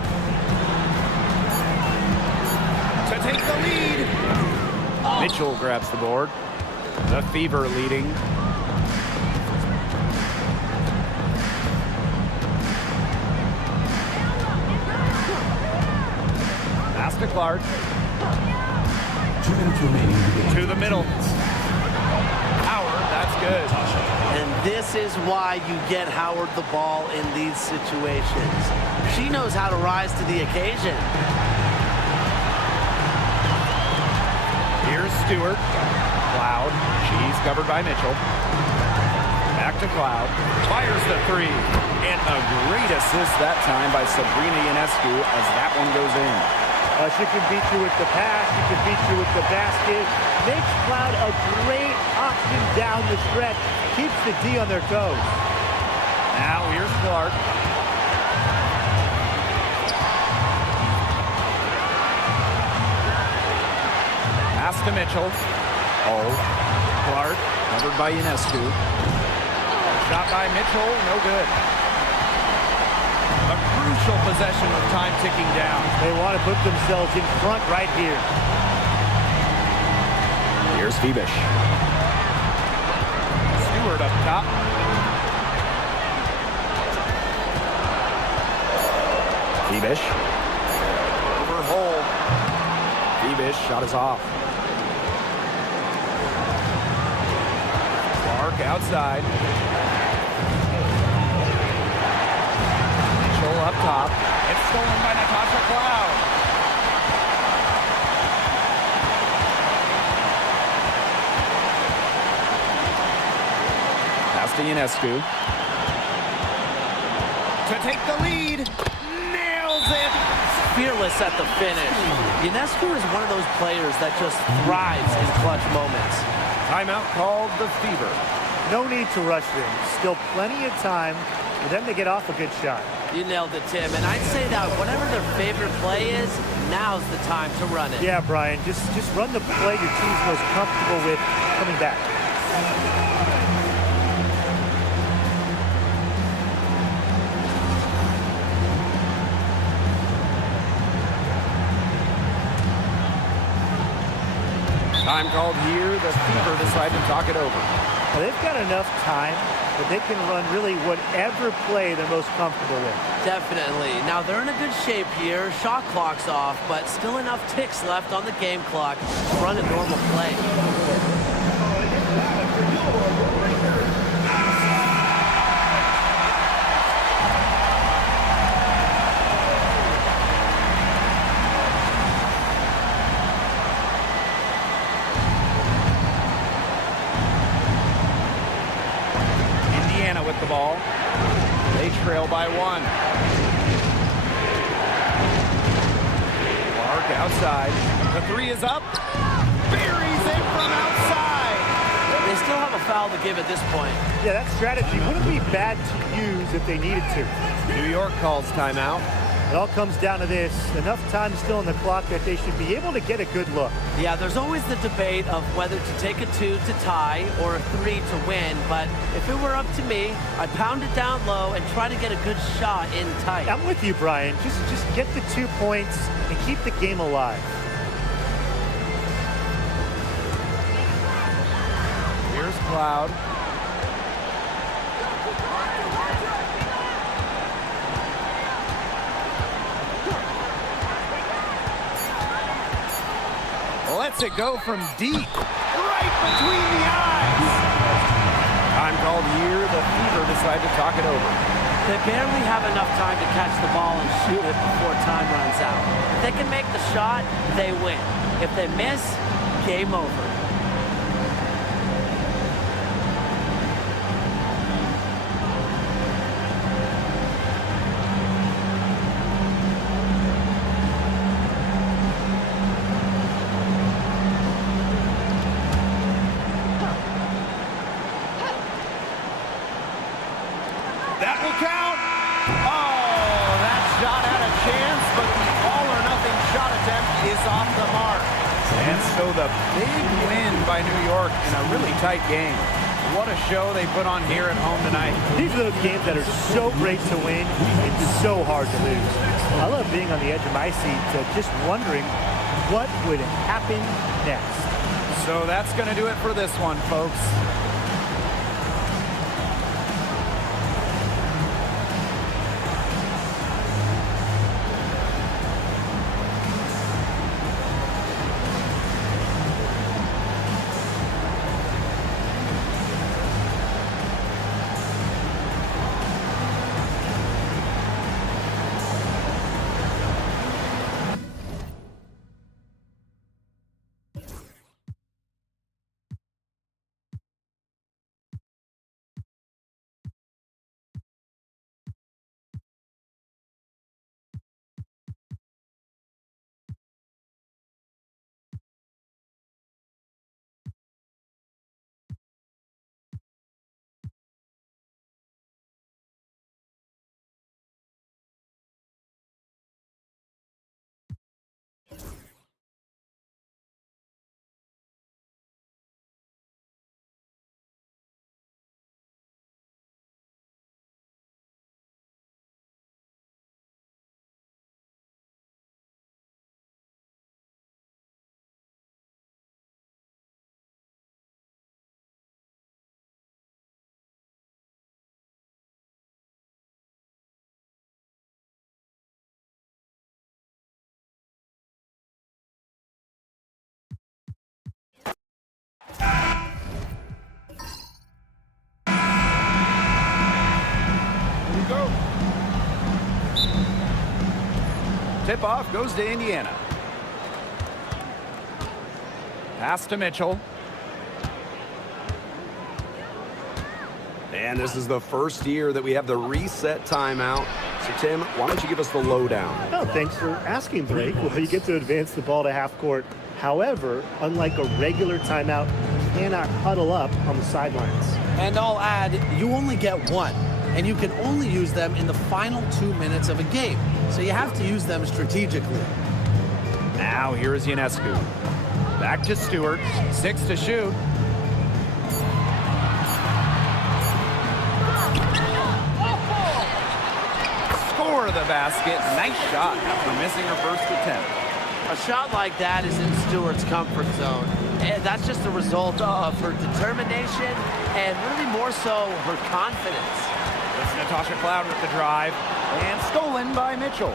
To take the lead. Mitchell grabs the board. The Fever leading. Pass to Clark. 2 minutes remaining. To the middle. Howard, that's good. And this is why you get Howard the ball in these situations. She knows how to rise to the occasion. Here's Stewart. Cloud. She's covered by Mitchell. Back to Cloud. Fires the 3. And a great assist that time by Sabrina Ionescu as that one goes in. She can beat you with the pass. She can beat you with the basket. Makes Cloud a great option down the stretch. Keeps the D on their toes. Now here's Clark. Pass to Mitchell. Oh, Clark covered by Ionescu. Shot by Mitchell, no good. A crucial possession with time ticking down. They want to put themselves in front right here. Here's Fibish. Stewart up top. Fibish. Over hole. Fibish shot is off. Clark outside. Mitchell up top. It's stolen by Natasha Cloud. Pass to Ionescu. To take the lead. Nails it. Fearless at the finish. Ionescu is one of those players that just thrives in clutch moments. Timeout called the Fever. No need to rush them. Still plenty of time for them to get off a good shot. You nailed it, Tim. And I'd say that whatever their favorite play is, now's the time to run it. Yeah, Brian, just run the play your team's most comfortable with coming back. Time called here. The Fever decide to talk it over. Well, they've got enough time that they can run really whatever play they're most comfortable with. Definitely. Now, they're in a good shape here. Shot clock's off, but still enough ticks left on the game clock to run a normal play. With the ball. They trail by 1. Clark outside. The 3 is up. Buries it from outside. They still have a foul to give at this point. Yeah, that strategy wouldn't be bad to use if they needed to. New York calls timeout. It all comes down to this. Enough time still on the clock that they should be able to get a good look. Yeah, there's always the debate of whether to take a 2 to tie or a 3 to win, but if it were up to me, I'd pound it down low and try to get a good shot in tight. I'm with you, Brian. Just get the 2 points and keep the game alive. Here's Cloud. Lets it go from deep, right between the eyes. Time called here. The Fever decide to talk it over. They barely have enough time to catch the ball and shoot it before time runs out. If they can make the shot, they win. If they miss, game over. off the mark. And so the big win by New York in a really tight game. What a show they put on here at home tonight. These are those games that are so great to win and so hard to lose. I love being on the edge of my seat, just wondering what would happen next. So that's going to do it for this one, folks. Tip-off goes to Indiana. Pass to Mitchell. And this is the first year that we have the reset timeout. So, Tim, why don't you give us the lowdown? Oh, thanks for asking, Blake. Well, you get to advance the ball to half court. However, unlike a regular timeout, you cannot huddle up on the sidelines. And I'll add, you only get one, and you can only use them in the final 2 minutes of a game. So you have to use them strategically. Now here is Ionescu. Back to Stewart. 6 to shoot. Score the basket. Nice shot after missing her first attempt. A shot like that is in Stewart's comfort zone. And that's just a result of her determination and really more so her confidence. It's Natasha Cloud with the drive. And stolen by Mitchell.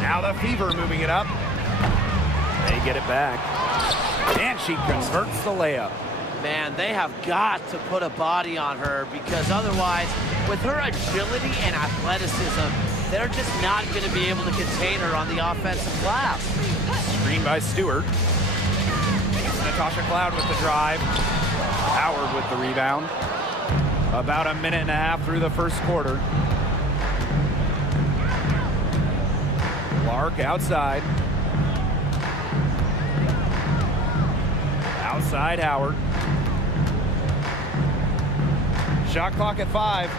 Now the Fever moving it up. They get it back. And she converts the layup. Man, they have got to put a body on her because otherwise, with her agility and athleticism, they're just not going to be able to contain her on the offensive glass. Screen by Stewart. It's Natasha Cloud with the drive. Howard with the rebound. About a minute and a half through the first quarter. Clark outside. Outside Howard. Shot clock at 5.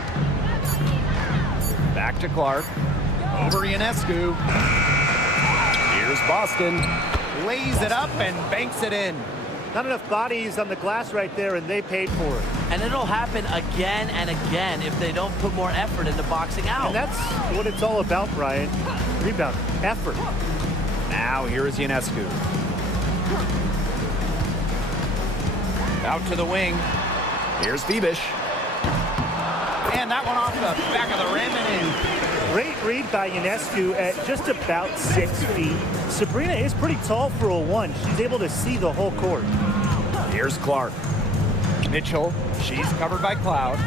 Back to Clark. Over Ionescu. Here's Boston. Lays it up and banks it in. Not enough bodies on the glass right there, and they paid for it. And it'll happen again and again if they don't put more effort into boxing out. And that's what it's all about, Brian. Rebound, effort. Now here is Ionescu. Out to the wing. Here's Febish. And that one off the back of the rim and in. Great read by Ionescu at just about 6 feet. Sabrina is pretty tall for a 1. She's able to see the whole court. Here's Clark. Mitchell, she's covered by Cloud.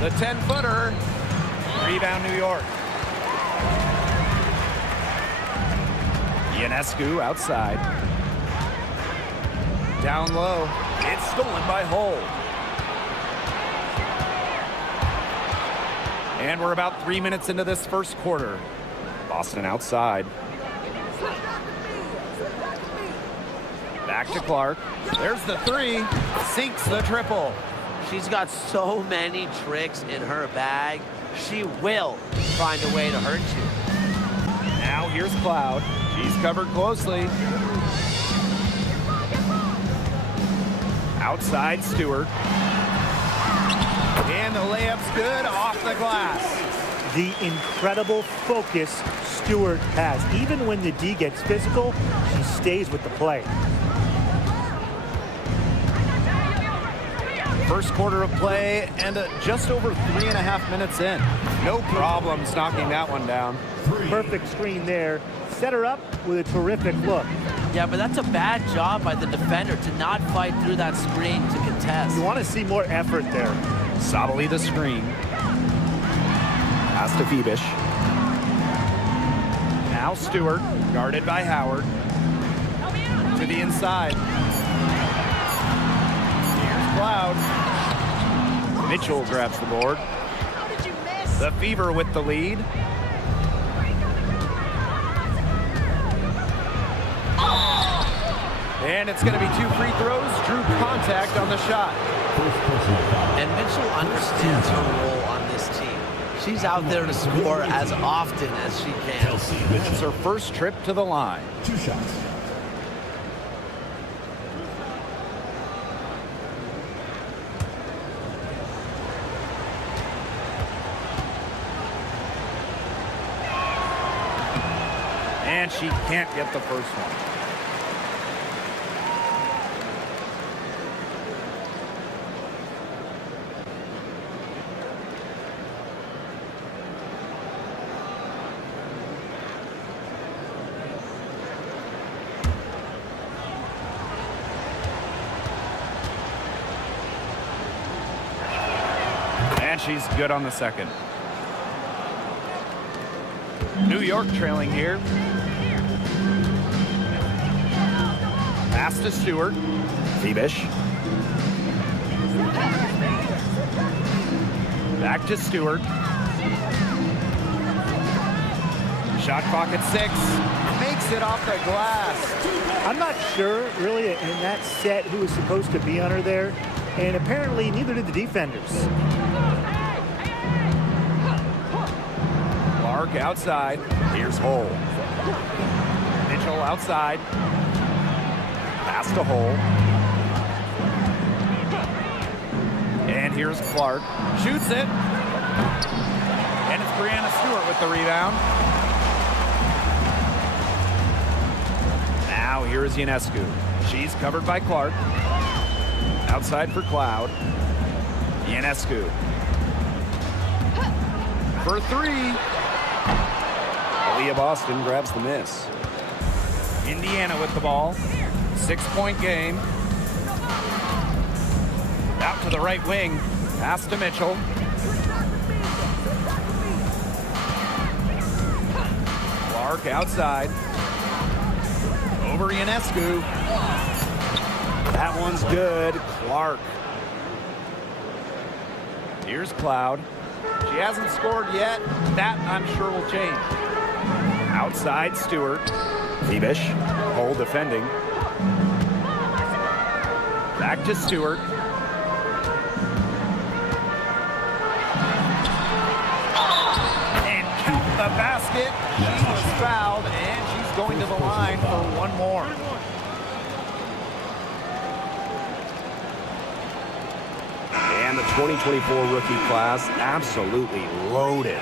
The 10-footer. Rebound New York. Ionescu outside. Down low. It's stolen by Hull. And we're about 3 minutes into this first quarter. Boston outside. Back to Clark. There's the 3. Sinks the triple. She's got so many tricks in her bag. She will find a way to hurt you. Now here's Cloud. She's covered closely. Outside Stewart. And the layup's good off the glass. The incredible focus Stewart has. Even when the D gets physical, she stays with the play. First quarter of play and just over 3.5 minutes in. No problems knocking that one down. Perfect screen there. Set her up with a terrific look. Yeah, but that's a bad job by the defender to not fight through that screen to contest. You want to see more effort there. Solidly the screen. Pass to Phoebish. Now Stewart, guarded by Howard. To the inside. Here's Cloud. Mitchell grabs the board. The Fever with the lead. And it's going to be 2 free throws. Drew contact on the shot. And Mitchell understands her role on this team. She's out there to score as often as she can. It's her first trip to the line. 2 shots. And she can't get the first one. And she's good on the second. New York trailing here. Pass to Stewart. Phoebish. Back to Stewart. Shot clock at 6. Makes it off the glass. I'm not sure, really, in that set who was supposed to be on her there. And apparently, neither did the defenders. Clark outside. Here's Hole. Mitchell outside. Pass to Hole. And here's Clark. Shoots it. And it's Brianna Stewart with the rebound. Now here's Ionescu. She's covered by Clark. Outside for Cloud. Ionescu. For 3. Aaliyah Boston grabs the miss. Indiana with the ball. 6-point game. Out to the right wing. Pass to Mitchell. Clark outside. Over Ionescu. That one's good. Clark. Here's Cloud. She hasn't scored yet. That, I'm sure, will change. Outside Stewart. Phoebish. Hole defending. Back to Stewart. And count the basket. She was fouled, and she's going to the line for one more. And the 2024 rookie class absolutely loaded.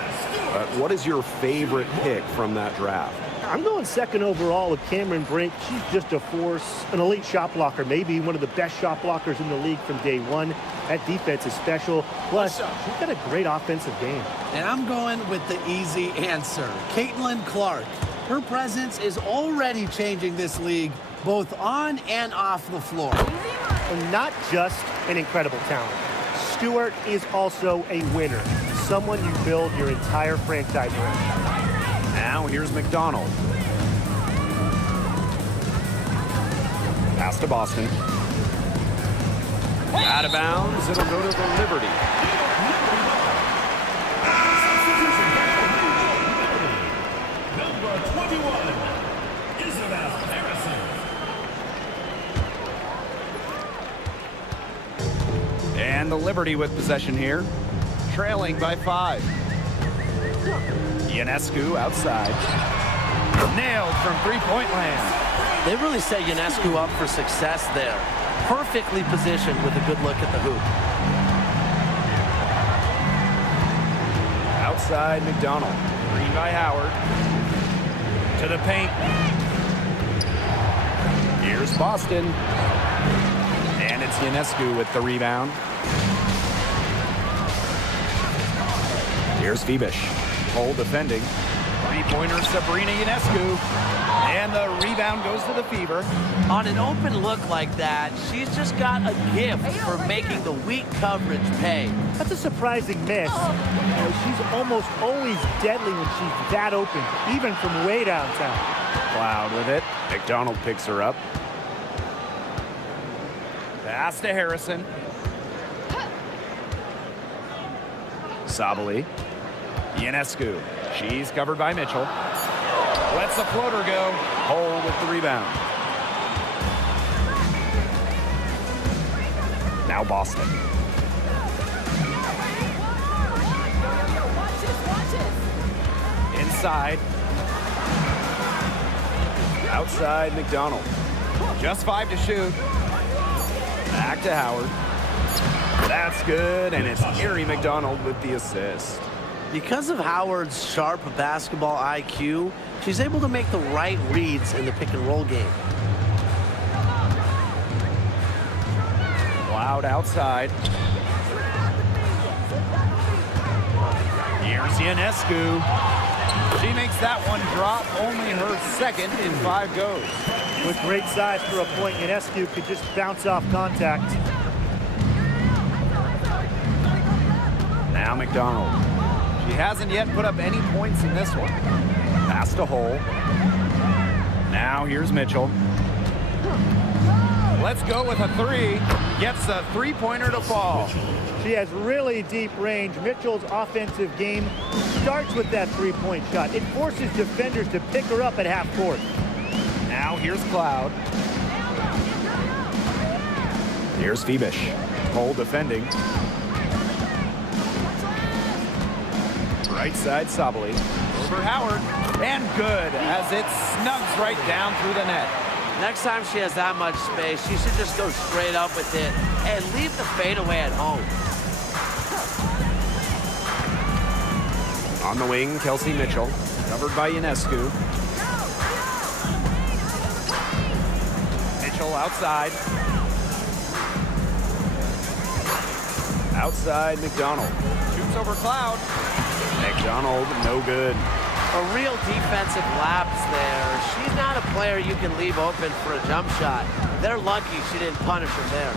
But what is your favorite pick from that draft? I'm going second overall with Cameron Brink. She's just a force, an elite shot blocker, maybe one of the best shot blockers in the league from day one. That defense is special. Plus, she's got a great offensive game. And I'm going with the easy answer, Caitlin Clark. Her presence is already changing this league, both on and off the floor. And not just an incredible talent. Stewart is also a winner, someone you build your entire franchise around. Now here's McDonald. Pass to Boston. Out of bounds. It'll go to the Liberty. Number 21, Isabel Harrison. And the Liberty with possession here, trailing by 5. Ionescu outside. Nailed from three-point land. They really set Ionescu up for success there. Perfectly positioned with a good look at the hoop. Outside McDonald. Green by Howard. To the paint. Here's Boston. And it's Ionescu with the rebound. Here's Febish. Hole defending. Three-pointer Sabrina Ionescu. And the rebound goes to the Fever. On an open look like that, she's just got a gift for making the weak coverage pay. That's a surprising miss. She's almost always deadly when she's that open, even from way downtown. Cloud with it. McDonald picks her up. Pass to Harrison. Sabali. Ionescu. She's covered by Mitchell. Lets the floater go. Hole with the rebound. Now Boston. Inside. Outside McDonald. Just 5 to shoot. Back to Howard. That's good, and it's Erie McDonald with the assist. Because of Howard's sharp basketball IQ, she's able to make the right reads in the pick and roll game. Cloud outside. Here's Ionescu. She makes that one drop, only her second in 5 goes. With great size for a point, Ionescu could just bounce off contact. Now McDonald. She hasn't yet put up any points in this one. Pass to Hole. Now here's Mitchell. Let's go with a 3. Gets a three-pointer to fall. She has really deep range. Mitchell's offensive game starts with that three-point shot. It forces defenders to pick her up at half court. Now here's Cloud. Here's Febish. Hole defending. Right side Sabali. Over Howard. And good, as it snugs right down through the net. Next time she has that much space, she should just go straight up with it and leave the fadeaway at home. On the wing, Kelsey Mitchell. Covered by Ionescu. Mitchell outside. Outside McDonald. Shoots over Cloud. McDonald, no good. A real defensive lapse there. She's not a player you can leave open for a jump shot. They're lucky she didn't punish her there.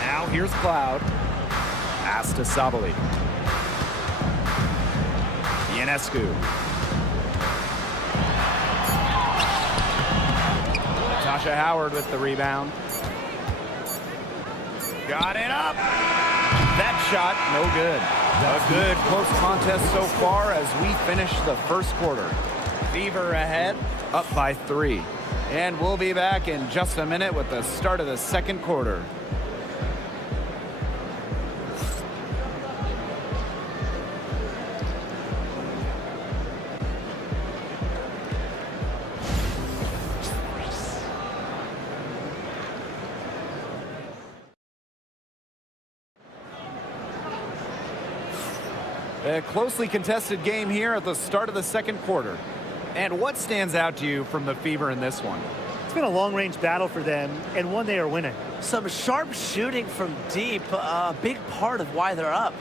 Now here's Cloud. Pass to Sabali. Ionescu. Natasha Howard with the rebound. Got it up. That shot, no good. A good close contest so far as we finish the first quarter. Fever ahead, up by 3. And we'll be back in just a minute with the start of the second quarter. A closely contested game here at the start of the second quarter. And what stands out to you from the Fever in this one? It's been a long-range battle for them, and one they are winning. Some sharp shooting from deep, a big part of why they're up.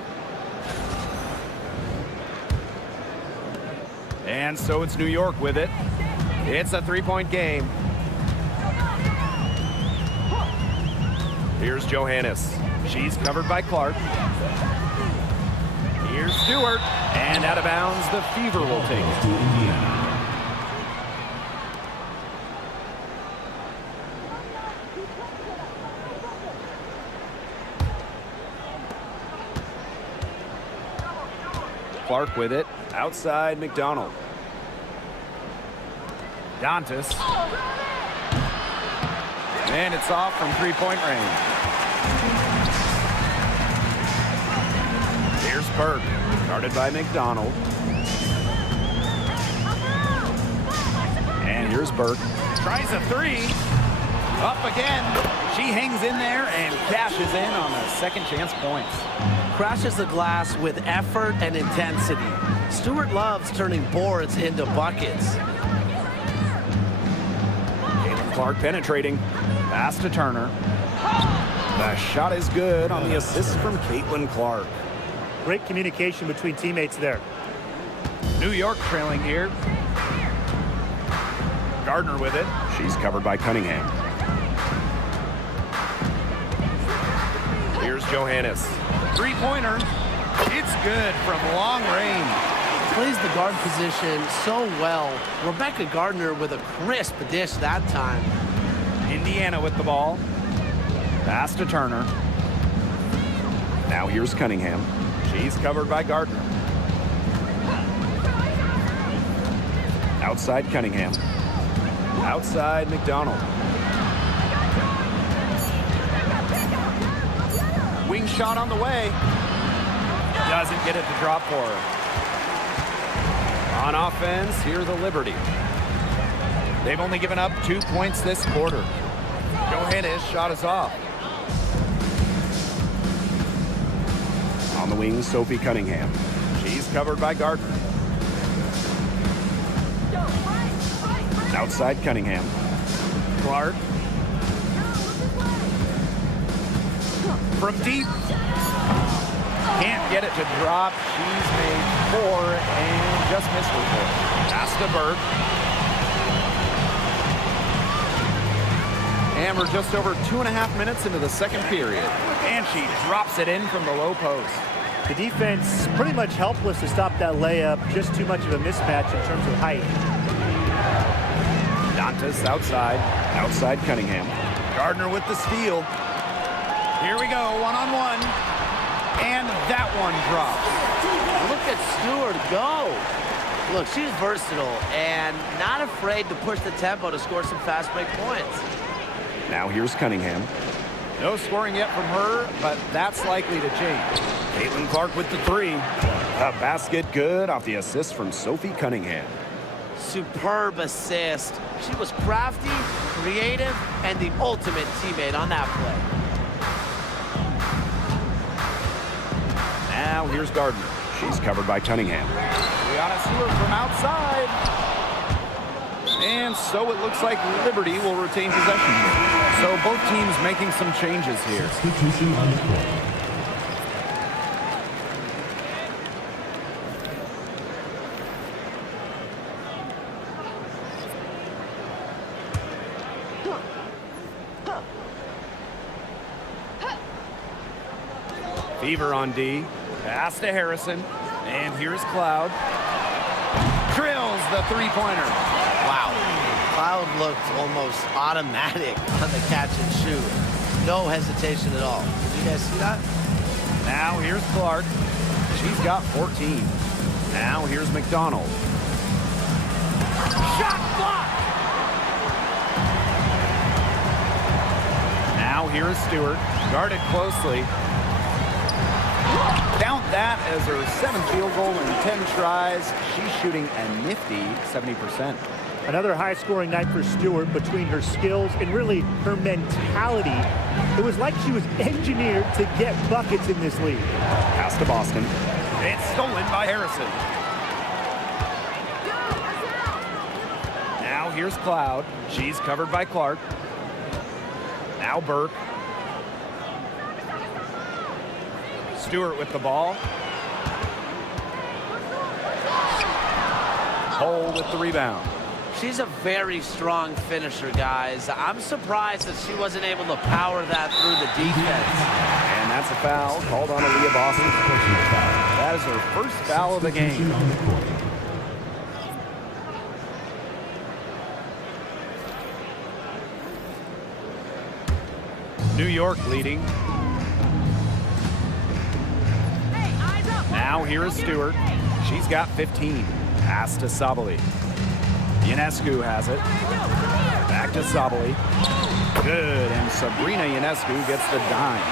And so it's New York with it. It's a three-point game. Here's Johannes. She's covered by Clark. Here's Stewart. And out of bounds, the Fever will take it. Clark with it. Outside McDonald. Dantas. And it's off from three-point range. Here's Burke. Guarded by McDonald. And here's Burke. Tries a three. Up again. She hangs in there and cashes in on the second chance points. Crashes the glass with effort and intensity. Stewart loves turning boards into buckets. Caitlin Clark penetrating. Pass to Turner. The shot is good on the assist from Caitlin Clark. Great communication between teammates there. New York trailing here. Gardner with it. She's covered by Cunningham. Here's Johannes. Three-pointer. It's good from long range. Plays the guard position so well. Rebecca Gardner with a crisp dish that time. Indiana with the ball. Pass to Turner. Now here's Cunningham. She's covered by Gardner. Outside Cunningham. Outside McDonald. Wing shot on the way. Doesn't get it to drop for her. On offense, here's the Liberty. They've only given up 2 points this quarter. Johannes shot is off. On the wing, Sophie Cunningham. She's covered by Gardner. Outside Cunningham. Clark. From deep. Can't get it to drop. She's made 4 and just missed her 4. Pass to Burke. And we're just over 2.5 minutes into the second period. And she drops it in from the low post. The defense pretty much helpless to stop that layup. Just too much of a mismatch in terms of height. Dantas outside. Outside Cunningham. Gardner with the steal. Here we go, one-on-one. And that one drops. Look at Stewart go. Look, she's versatile and not afraid to push the tempo to score some fast break points. Now here's Cunningham. No scoring yet from her, but that's likely to change. Caitlin Clark with the three. A basket good off the assist from Sophie Cunningham. Superb assist. She was crafty, creative, and the ultimate teammate on that play. Now here's Gardner. She's covered by Cunningham. Brianna Stewart from outside. And so it looks like Liberty will retain possession here. So both teams making some changes here. Substitution on the court. Fever on D. Pass to Harrison. And here's Cloud. Drills the three-pointer. Wow. Cloud looked almost automatic on the catch and shoot. No hesitation at all. Did you guys see that? Now here's Clark. She's got 14. Now here's McDonald. Shot blocked! Now here's Stewart. Guarded closely. Count that as her 7th field goal in 10 tries. She's shooting a nifty 70%. Another high-scoring night for Stewart between her skills and really her mentality. It was like she was engineered to get buckets in this league. Pass to Boston. It's stolen by Harrison. Now here's Cloud. She's covered by Clark. Now Burke. Stewart with the ball. Hole with the rebound. She's a very strong finisher, guys. I'm surprised that she wasn't able to power that through the defense. And that's a foul called on Aaliyah Boston. That is her first foul of the game. On the court. New York leading. Now here is Stewart. She's got 15. Pass to Sabali. Ionescu has it. Back to Sabali. Good, and Sabrina Ionescu gets the dime.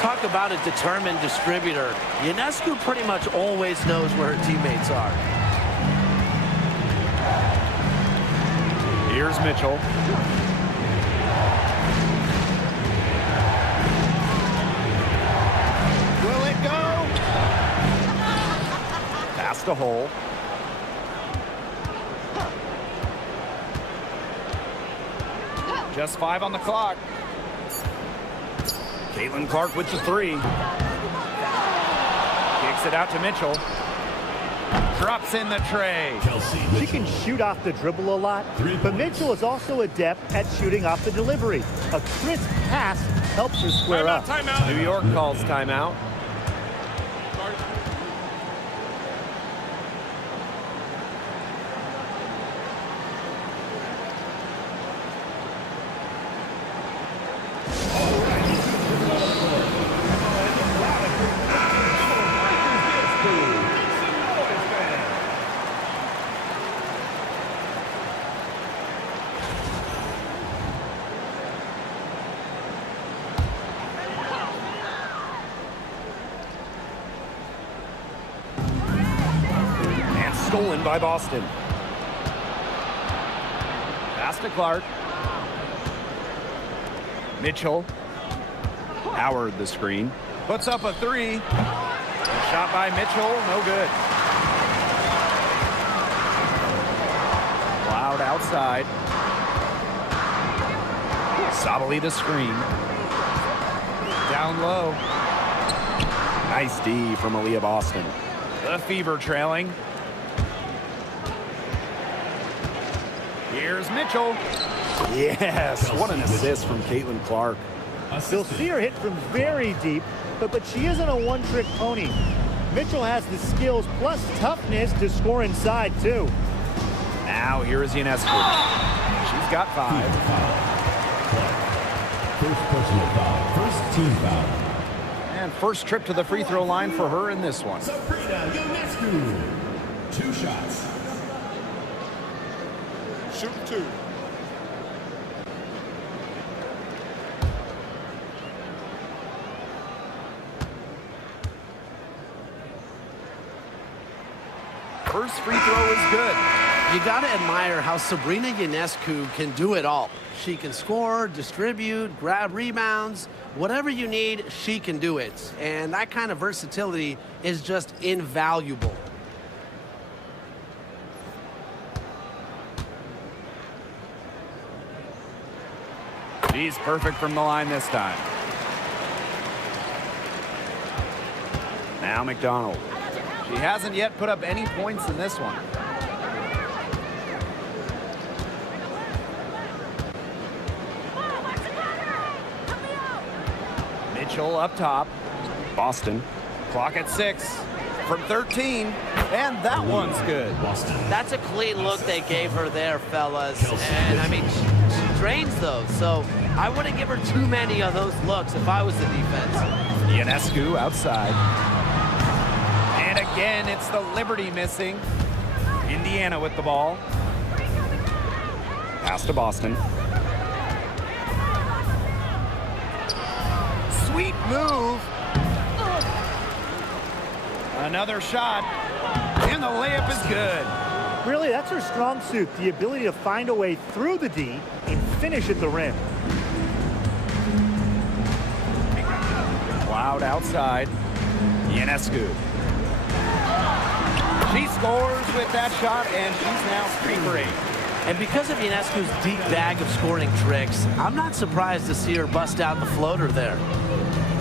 Talk about a determined distributor. Ionescu pretty much always knows where her teammates are. Here's Mitchell. Will it go? Pass to hole. Just 5 on the clock. Caitlin Clark with the 3. Kicks it out to Mitchell. Drops in the tray. She can shoot off the dribble a lot, but Mitchell is also adept at shooting off the delivery. A crisp pass helps her square up. Timeout. New York calls timeout. Stolen by Boston. Pass to Clark. Mitchell. Howard the screen. Puts up a 3. Shot by Mitchell. No good. Cloud outside. Sabali the screen. Down low. Nice D from Aaliyah Boston. The Fever trailing. Here's Mitchell. Yes, what an assist from Caitlin Clark. You'll see her hit from very deep, but she isn't a one-trick pony. Mitchell has the skills plus toughness to score inside, too. Now here is Ionescu. She's got 5. First personal foul. First team foul. And first trip to the free throw line for her in this one. Sabrina Ionescu. 2 shots. Shoot 2. First free throw is good. You got to admire how Sabrina Ionescu can do it all. She can score, distribute, grab rebounds, whatever you need, she can do it. And that kind of versatility is just invaluable. She's perfect from the line this time. Now McDonald. She hasn't yet put up any points in this one. Mitchell up top. Boston. Clock at 6 from 13. And that one's good. That's a clean look they gave her there, fellas. And, I mean, she drains those. So I wouldn't give her too many of those looks if I was the defense. Ionescu outside. And again, it's the Liberty missing. Indiana with the ball. Pass to Boston. Sweet move. Another shot. And the layup is good. Really, that's her strong suit, the ability to find a way through the D and finish at the rim. Cloud outside. Ionescu. She scores with that shot, and she's now 3 for 8. And because of Ionescu's deep bag of scoring tricks, I'm not surprised to see her bust out the floater there.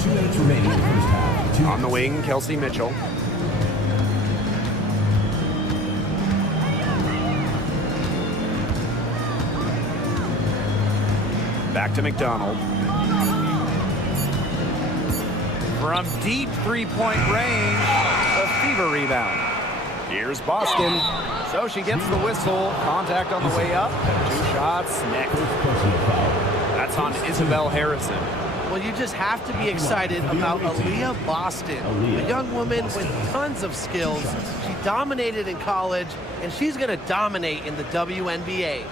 2 minutes remaining in the first half. On the wing, Kelsey Mitchell. Back to McDonald. From deep three-point range, the Fever rebound. Here's Boston. So she gets the whistle. Contact on the way up. 2 shots next. Personal foul. That's on Isabel Harrison. Well, you just have to be excited about Aaliyah Boston, a young woman with tons of skills. She dominated in college, and she's going to dominate in the WNBA.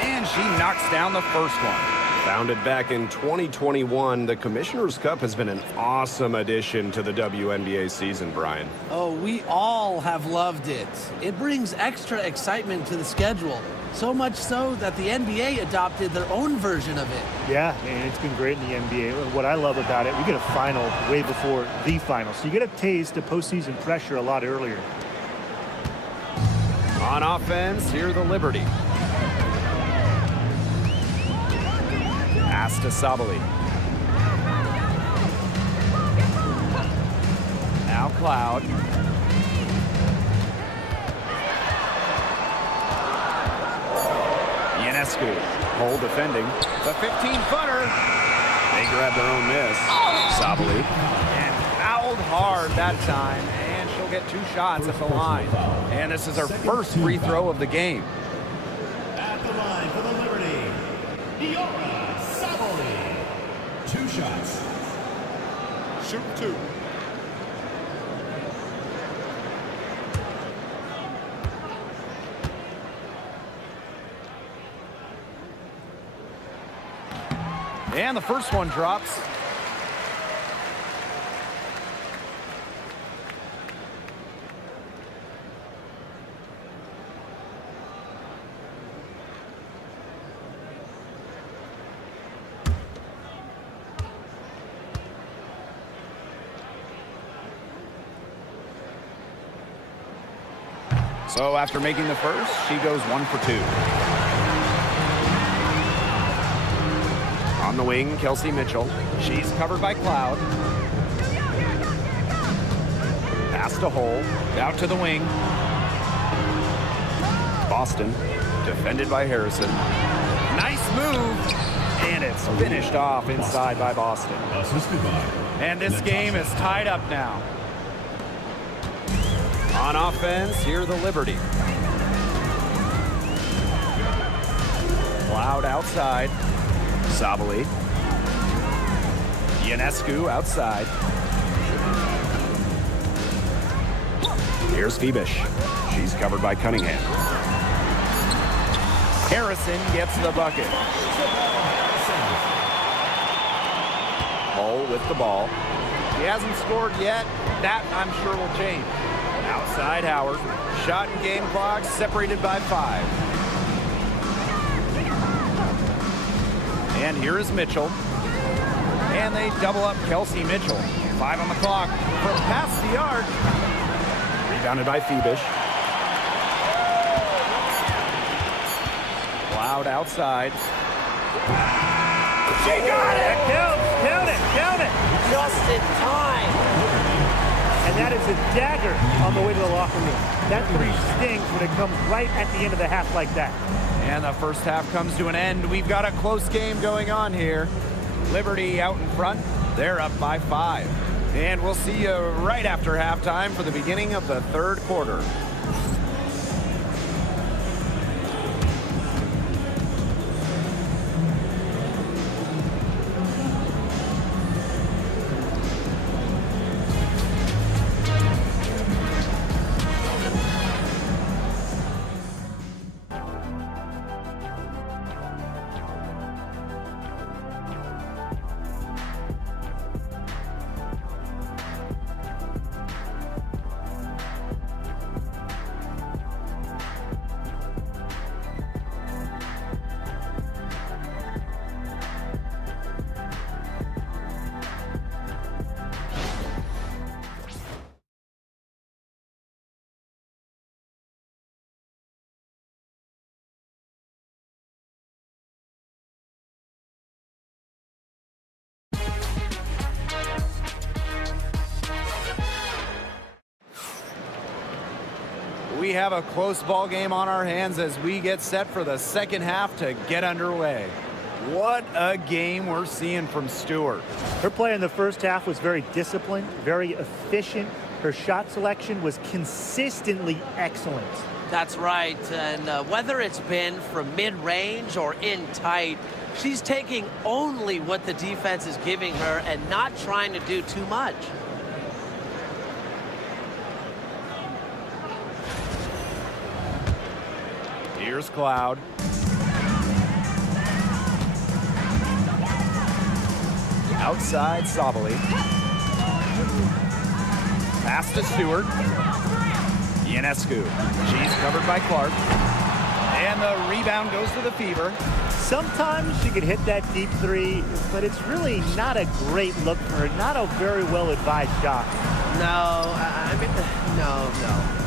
And she knocks down the first one. Founded back in 2021, the Commissioner's Cup has been an awesome addition to the WNBA season, Brian. Oh, we all have loved it. It brings extra excitement to the schedule. So much so that the NBA adopted their own version of it. Yeah, and it's been great in the NBA. What I love about it, we get a final way before the final. So you get a taste of postseason pressure a lot earlier. On offense, here the Liberty. Pass to Sabali. Now Cloud. Ionescu, Hole defending. The 15-footer. They grab their own miss. Sabali. And fouled hard that time. And she'll get 2 shots at the line. And this is her first free throw of the game. At the line for the Liberty, Diora Sabali. 2 shots. Shoot 2. And the first one drops. So after making the first, she goes 1 for 2. On the wing, Kelsey Mitchell. She's covered by Cloud. Pass to Hole. Out to the wing. Boston, defended by Harrison. Nice move. And it's finished off inside by Boston. Assisted by. And this game is tied up now. On offense, here the Liberty. Cloud outside. Sabali. Ionescu outside. Here's Phoebish. She's covered by Cunningham. Harrison gets the bucket. Hole with the ball. He hasn't scored yet. That, I'm sure, will change. Outside Howard. Shot and game clock separated by 5. And here is Mitchell. And they double up Kelsey Mitchell. 5 on the clock from past the arc. Rebounded by Phoebish. Cloud outside. She got it! Count it! Just in time. And that is a dagger on the way to the locker room. That 3 stings when it comes right at the end of the half like that. And the first half comes to an end. We've got a close game going on here. Liberty out in front. They're up by 5. And we'll see you right after halftime for the beginning of the 3rd quarter. We have a close ball game on our hands as we get set for the second half to get underway. What a game we're seeing from Stewart. Her play in the first half was very disciplined, very efficient. Her shot selection was consistently excellent. That's right. And whether it's been from mid-range or in tight, she's taking only what the defense is giving her and not trying to do too much. Here's Cloud. Outside Sabali. Pass to Stewart. Ionescu. She's covered by Clark. And the rebound goes to the Fever. Sometimes she can hit that deep three, but it's really not a great look for her. Not a very well-advised shot. No, no.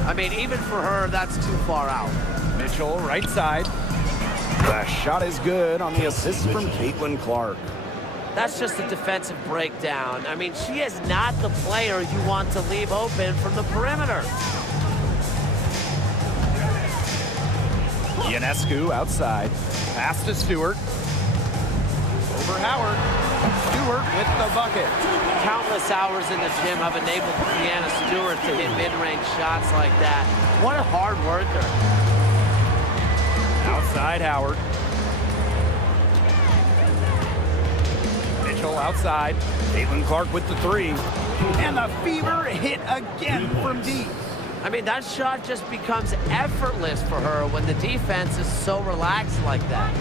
I mean, even for her, that's too far out. Mitchell, right side. The shot is good on the assist from Caitlin Clark. That's just a defensive breakdown. I mean, she is not the player you want to leave open from the perimeter. Ionescu outside. Pass to Stewart. Over Howard. Stewart with the bucket. Countless hours in the gym have enabled Brianna Stewart to hit mid-range shots like that. What a hard worker. Outside Howard. Mitchell outside. Caitlin Clark with the three. And the Fever hit again from deep. I mean, that shot just becomes effortless for her when the defense is so relaxed like that.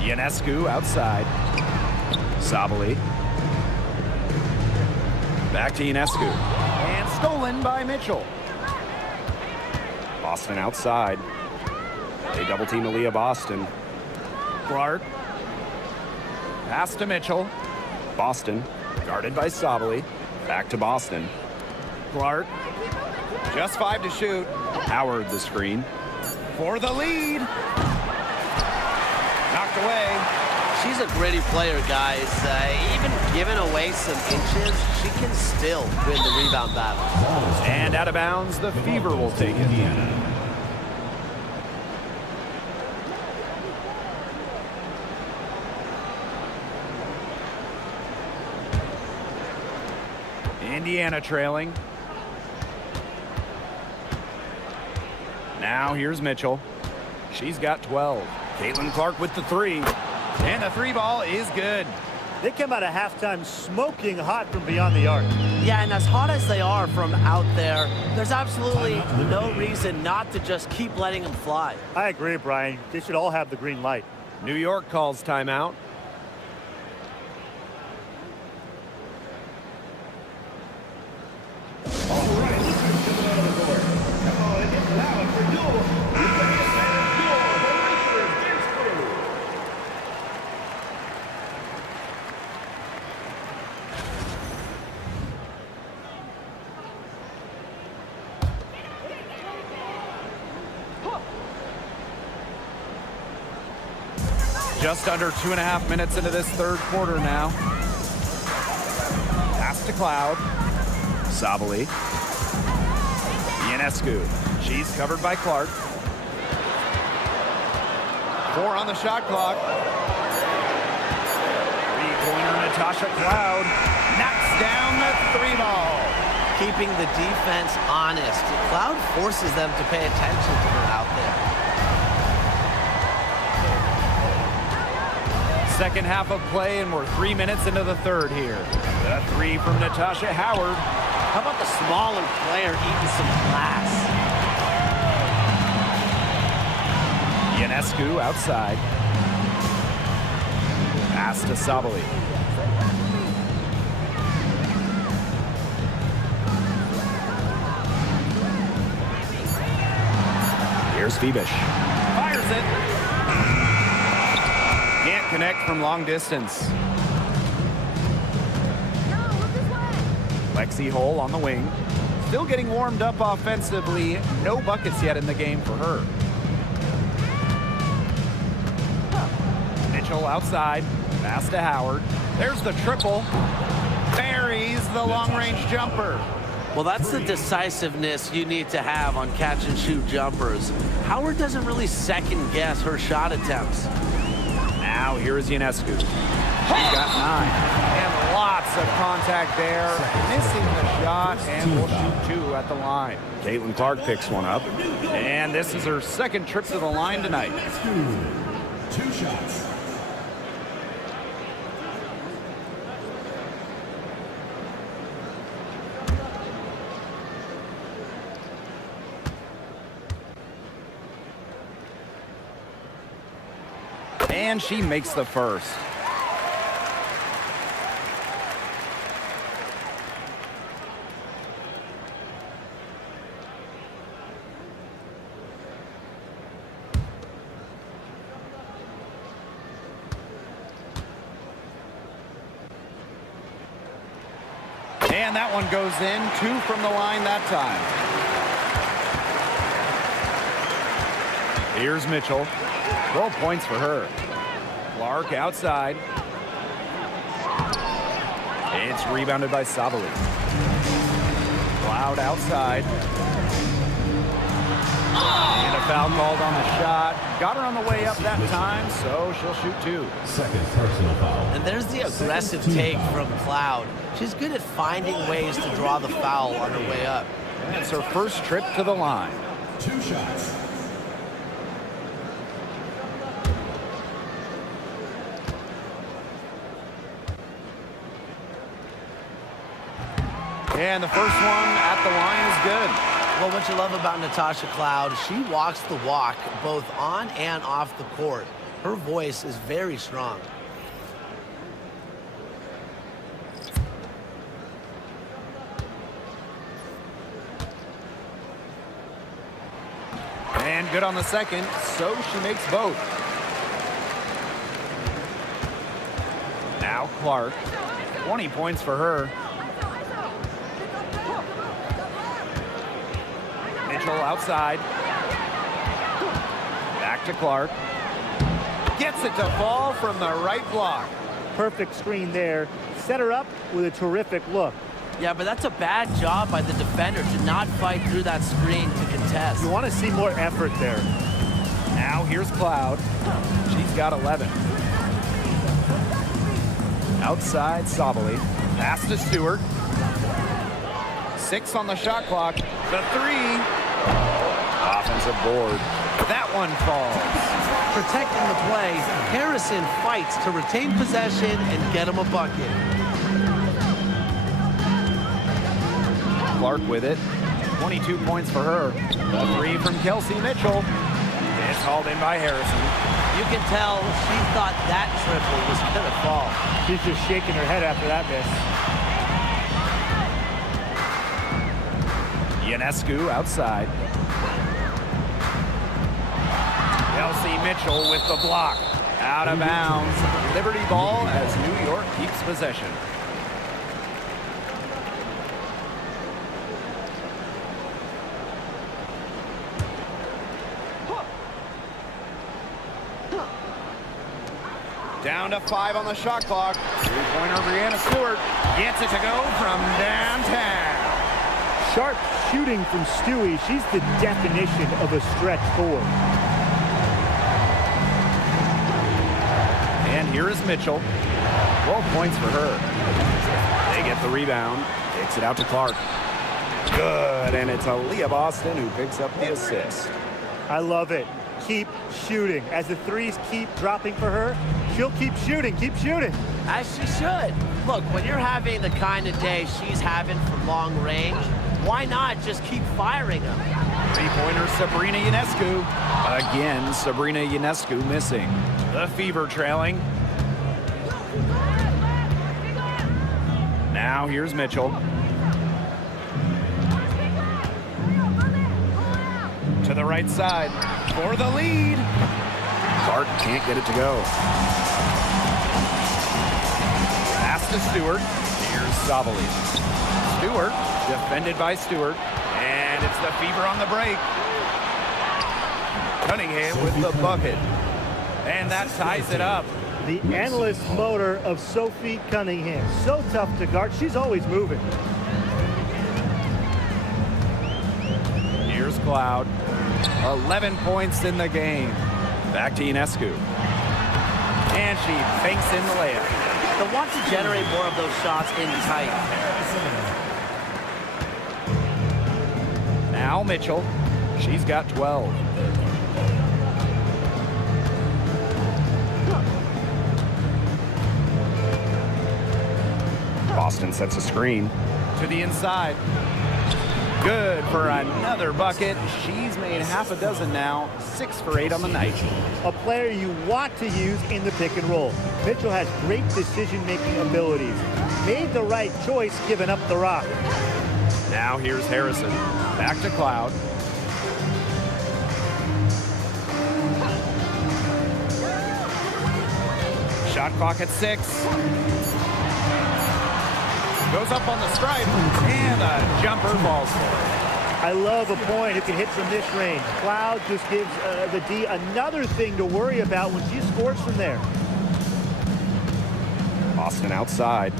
Ionescu outside. Sabali. Back to Ionescu. And stolen by Mitchell. Boston outside. They double team Aaliyah Boston. Clark. Pass to Mitchell. Boston. Guarded by Sabali. Back to Boston. Clark. Just 5 to shoot. Howard the screen. For the lead. Knocked away. She's a gritty player, guys. Even giving away some inches, she can still win the rebound battle. And out of bounds, the Fever will take it. Indiana trailing. Now here's Mitchell. She's got 12. Caitlin Clark with the three. And the three ball is good. They come out of halftime smoking hot from beyond the arc. Yeah, and as hot as they are from out there, there's absolutely no reason not to just keep letting them fly. I agree, Brian. They should all have the green light. New York calls timeout. Just under 2.5 minutes into this third quarter now. Pass to Cloud. Sabali. Ionescu. She's covered by Clark. 4 on the shot clock. Three-pointer Natasha Cloud knocks down the three ball. Keeping the defense honest. Cloud forces them to pay attention to her out there. Second half of play, and we're 3 minutes into the third here. The three from Natasha Howard. How about the smaller player eating some glass? Ionescu outside. Pass to Sabali. Here's Febish. Fires it. Can't connect from long distance. Lexi Hole on the wing. Still getting warmed up offensively. No buckets yet in the game for her. Mitchell outside. Pass to Howard. There's the triple. Buries the long-range jumper. Well, that's the decisiveness you need to have on catch-and-shoot jumpers. Howard doesn't really second-guess her shot attempts. Now here is Ionescu. She's got 9. And lots of contact there. Missing the shot, and will shoot 2 at the line. Caitlin Clark picks one up. And this is her second trip to the line tonight. 2 shots. And she makes the first. And that one goes in. 2 from the line that time. Here's Mitchell. 12 points for her. Clark outside. It's rebounded by Sabali. Cloud outside. And a foul called on the shot. Got her on the way up that time, so she'll shoot 2. Second personal foul. And there's the aggressive take from Cloud. She's good at finding ways to draw the foul on her way up. And it's her first trip to the line. 2 shots. And the first one at the line is good. Well, what you love about Natasha Cloud, she walks the walk both on and off the court. Her voice is very strong. And good on the second, so she makes both. Now Clark, 20 points for her. Mitchell outside. Back to Clark. Gets it to fall from the right block. Perfect screen there. Set her up with a terrific look. Yeah, but that's a bad job by the defender to not fight through that screen to contest. You want to see more effort there. Now here's Cloud. She's got 11. Outside Sabali. Pass to Stewart. 6 on the shot clock. The 3. Offensive board. That one falls. Protecting the play, Harrison fights to retain possession and get him a bucket. Clark with it. 22 points for her. The 3 from Kelsey Mitchell. It's hauled in by Harrison. You can tell she thought that triple was going to fall. She's just shaking her head after that miss. Ionescu outside. Kelsey Mitchell with the block. Out of bounds. Liberty ball as New York keeps possession. Down to 5 on the shot clock. 3-pointer Brianna Stewart gets it to go from downtown. Sharp shooting from Stewie. She's the definition of a stretch 4. And here is Mitchell. 12 points for her. They get the rebound. Takes it out to Clark. Good, and it's Aaliyah Boston who picks up the assist. I love it. Keep shooting. As the threes keep dropping for her, she'll keep shooting, keep shooting. As she should. Look, when you're having the kind of day she's having from long range, why not just keep firing them? 3-pointer Sabrina Ionescu. Again, Sabrina Ionescu missing. The Fever trailing. Now here's Mitchell. To the right side for the lead. Clark can't get it to go. Pass to Stewart. Here's Sabali. Stewart, defended by Stewart. And it's the Fever on the break. Cunningham with the bucket. And that ties it up. The endless motor of Sophie Cunningham. So tough to guard. She's always moving. Here's Cloud. 11 points in the game. Back to Ionescu. And she banks in the layup. They'll want to generate more of those shots in tight. Now Mitchell. She's got 12. Boston sets a screen. To the inside. Good for another bucket. She's made half a dozen now. 6 for 8 on the night. A player you want to use in the pick and roll. Mitchell has great decision-making abilities. Made the right choice giving up the rock. Now here's Harrison. Back to Cloud. Shot clock at 6. Goes up on the stripe, and a jumper falls for it. I love a point who can hit from this range. Cloud just gives the D another thing to worry about when she scores from there. Boston outside.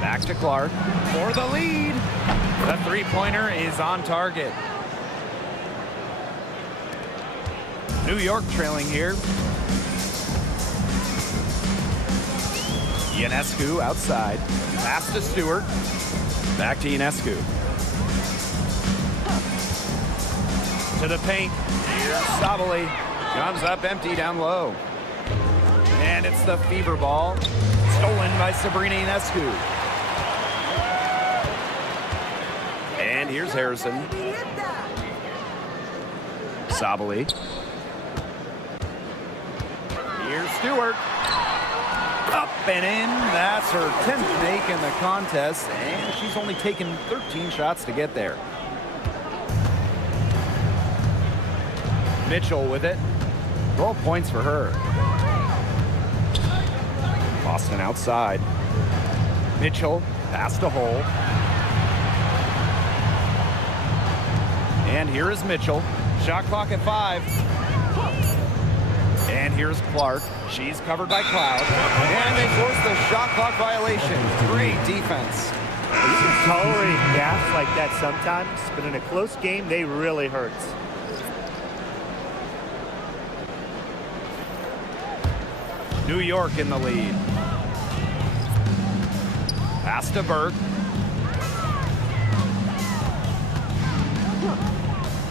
Back to Clark. For the lead. The three-pointer is on target. New York trailing here. Ionescu outside. Pass to Stewart. Back to Ionescu. To the paint. Here's Sabali. Comes up empty down low. And it's the fever ball. Stolen by Sabrina Ionescu. And here's Harrison. Sabali. Here's Stewart. Up and in. That's her 10th make in the contest, and she's only taken 13 shots to get there. Mitchell with it. 12 points for her. Boston outside. Mitchell, pass to Hole. And here is Mitchell. Shot clock at 5. And here's Clark. She's covered by Cloud. And they force the shot clock violation. Great defense. You can tolerate gaps like that sometimes, but in a close game, they really hurt. New York in the lead. Pass to Burke.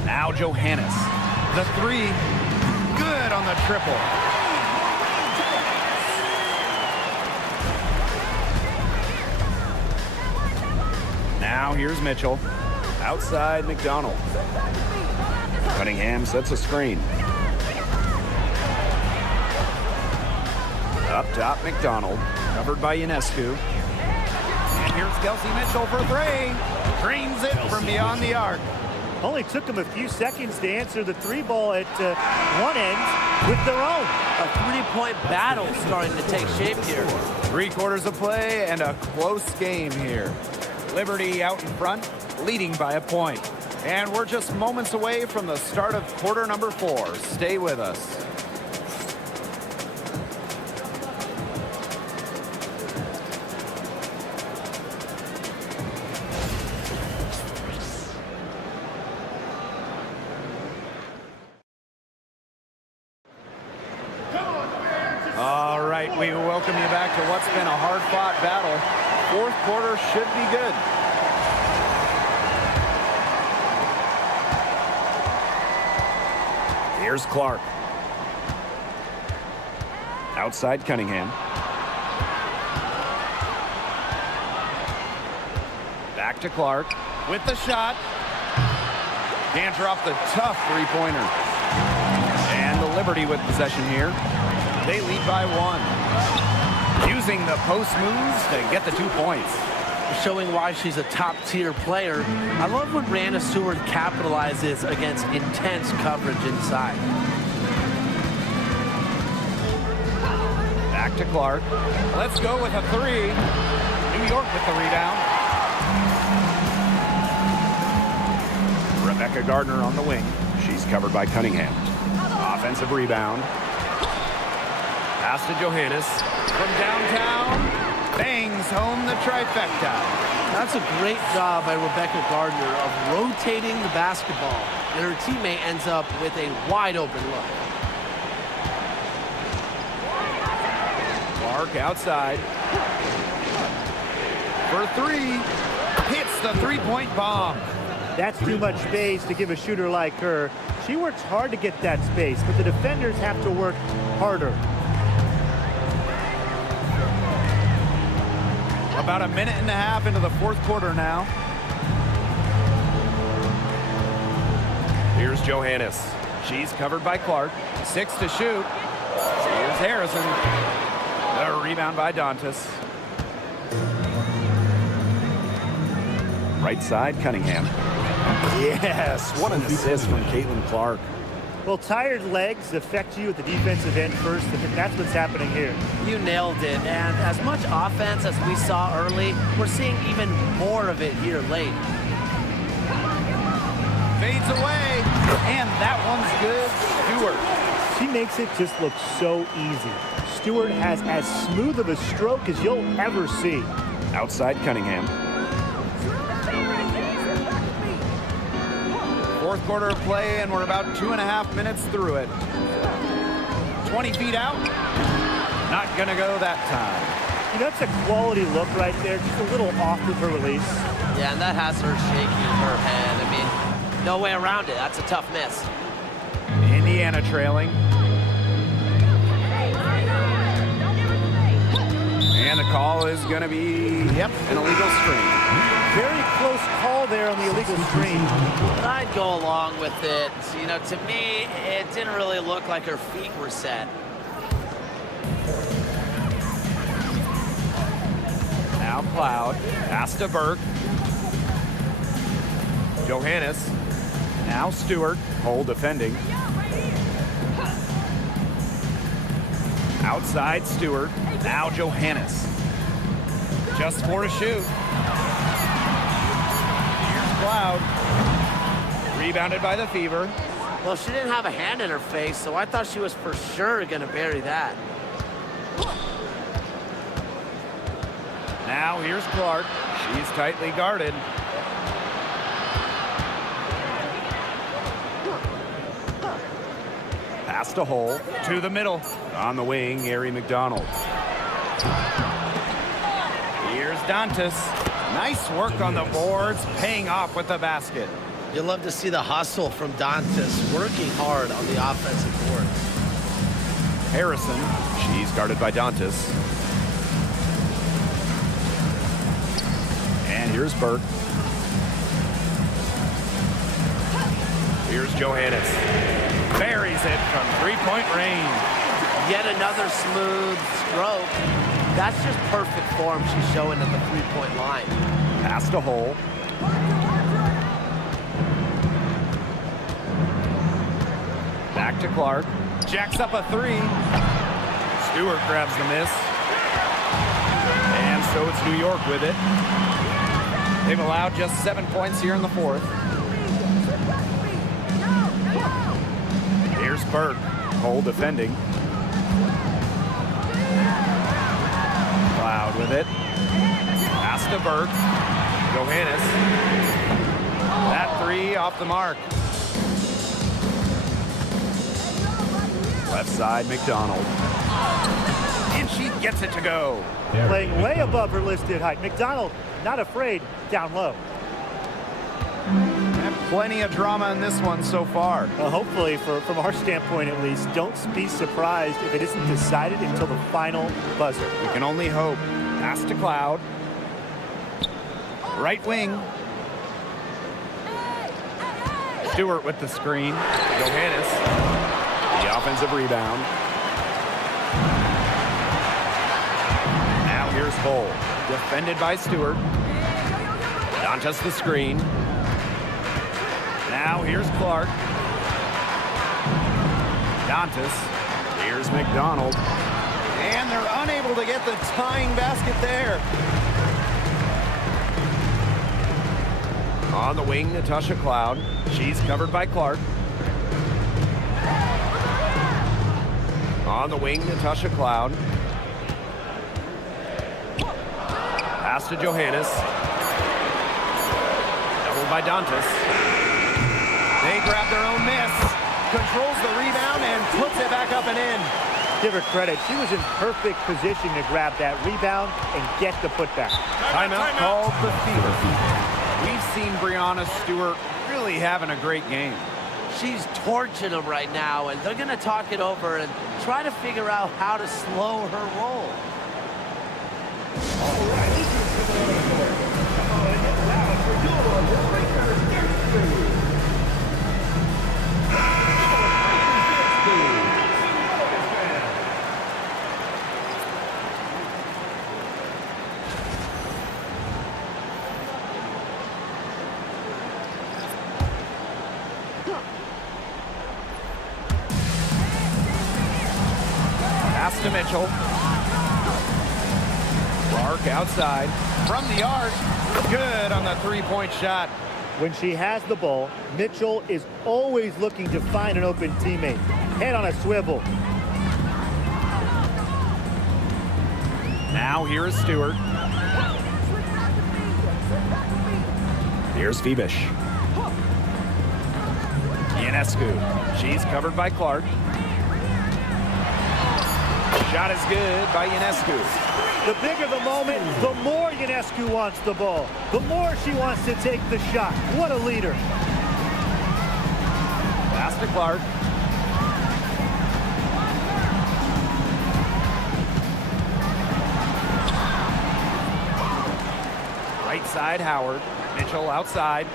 Now Johannes. The three. Good on the triple. Now here's Mitchell. Outside McDonald. Cunningham sets a screen. Up top McDonald. Covered by Ionescu. And here's Kelsey Mitchell for 3. Drains it from beyond the arc. Only took them a few seconds to answer the three ball at one end with their own. A three-point battle starting to take shape here. 3 quarters of play and a close game here. Liberty out in front, leading by a point. And we're just moments away from the start of quarter number 4. Stay with us. All right, we welcome you back to what's been a hard-fought battle. 4th quarter should be good. Here's Clark. Outside Cunningham. Back to Clark with the shot. Can't drop the tough three-pointer. And the Liberty with possession here. They lead by 1. Using the post moves to get the 2 points. Showing why she's a top-tier player. I love when Brianna Stewart capitalizes against intense coverage inside. Back to Clark. Let's go with a 3. New York with the rebound. Rebecca Gardner on the wing. She's covered by Cunningham. Offensive rebound. Pass to Johannes. From downtown, bangs home the trifecta. That's a great job by Rebecca Gardner of rotating the basketball, and her teammate ends up with a wide-open look. Clark outside. For 3. Hits the three-point bomb. That's too much space to give a shooter like her. She works hard to get that space, but the defenders have to work harder. About a minute and a half into the 4th quarter now. Here's Johannes. She's covered by Clark. 6 to shoot. Here's Harrison. The rebound by Dantas. Right side Cunningham. Yes, what an assist from Caitlin Clark. Well, tired legs affect you at the defensive end first, and that's what's happening here. You nailed it. And as much offense as we saw early, we're seeing even more of it here late. Fades away, and that one's good. Stewart. She makes it just look so easy. Stewart has as smooth of a stroke as you'll ever see. Outside Cunningham. Fourth quarter of play, and we're about 2.5 minutes through it. 20 feet out. Not going to go that time. You know, that's a quality look right there, just a little off with her release. Yeah, and that has her shaking her head. I mean, no way around it. That's a tough miss. Indiana trailing. And the call is going to be, an illegal screen. Very close call there on the illegal screen. I'd go along with it. You know, to me, it didn't really look like her feet were set. Now Cloud. Pass to Burke. Johannes. Now Stewart. Hole defending. Outside Stewart. Now Johannes. Just 4 to shoot. Here's Cloud. Rebounded by the Fever. Well, she didn't have a hand in her face, so I thought she was for sure going to bury that. Now here's Clark. She's tightly guarded. Pass to Hole. To the middle. On the wing, Ari McDonald. Here's Dantas. Nice work on the boards, paying off with the basket. You love to see the hustle from Dantas working hard on the offensive board. Harrison. She's guarded by Dantas. And here's Burke. Here's Johannes. Buries it from three-point range. Yet another smooth stroke. That's just perfect form she's showing at the three-point line. Pass to Hole. Back to Clark. Jacks up a 3. Stewart grabs the miss. And so it's New York with it. They've allowed just 7 points here in the fourth. Here's Burke. Hole defending. Cloud with it. Pass to Burke. Johannes. That 3 off the mark. Left side, McDonald. And she gets it to go. Playing way above her listed height. McDonald, not afraid, down low. And plenty of drama in this one so far. Hopefully, from our standpoint at least, don't be surprised if it isn't decided until the final buzzer. We can only hope. Pass to Cloud. Right wing. Stewart with the screen. Johannes. The offensive rebound. Now here's Hole. Defended by Stewart. Dantas the screen. Now here's Clark. Dantas. Here's McDonald. And they're unable to get the tying basket there. On the wing, Natasha Cloud. She's covered by Clark. On the wing, Natasha Cloud. Pass to Johannes. Doubled by Dantas. They grab their own miss. Controls the rebound and puts it back up and in. Give her credit. She was in perfect position to grab that rebound and get the putback. Timeout called the Fever. We've seen Breanna Stewart really having a great game. She's torching them right now, and they're going to talk it over and try to figure out how to slow her roll. to Mitchell. Clark outside from the arc. Good on the three-point shot. When she has the ball, Mitchell is always looking to find an open teammate. Head on a swivel. Now here is Stewart. Here's Phoebish. Ionescu. She's covered by Clark. Shot is good by Ionescu. The bigger the moment, the more Ionescu wants the ball. The more she wants to take the shot. What a leader. Pass to Clark. Right side, Howard. Mitchell outside.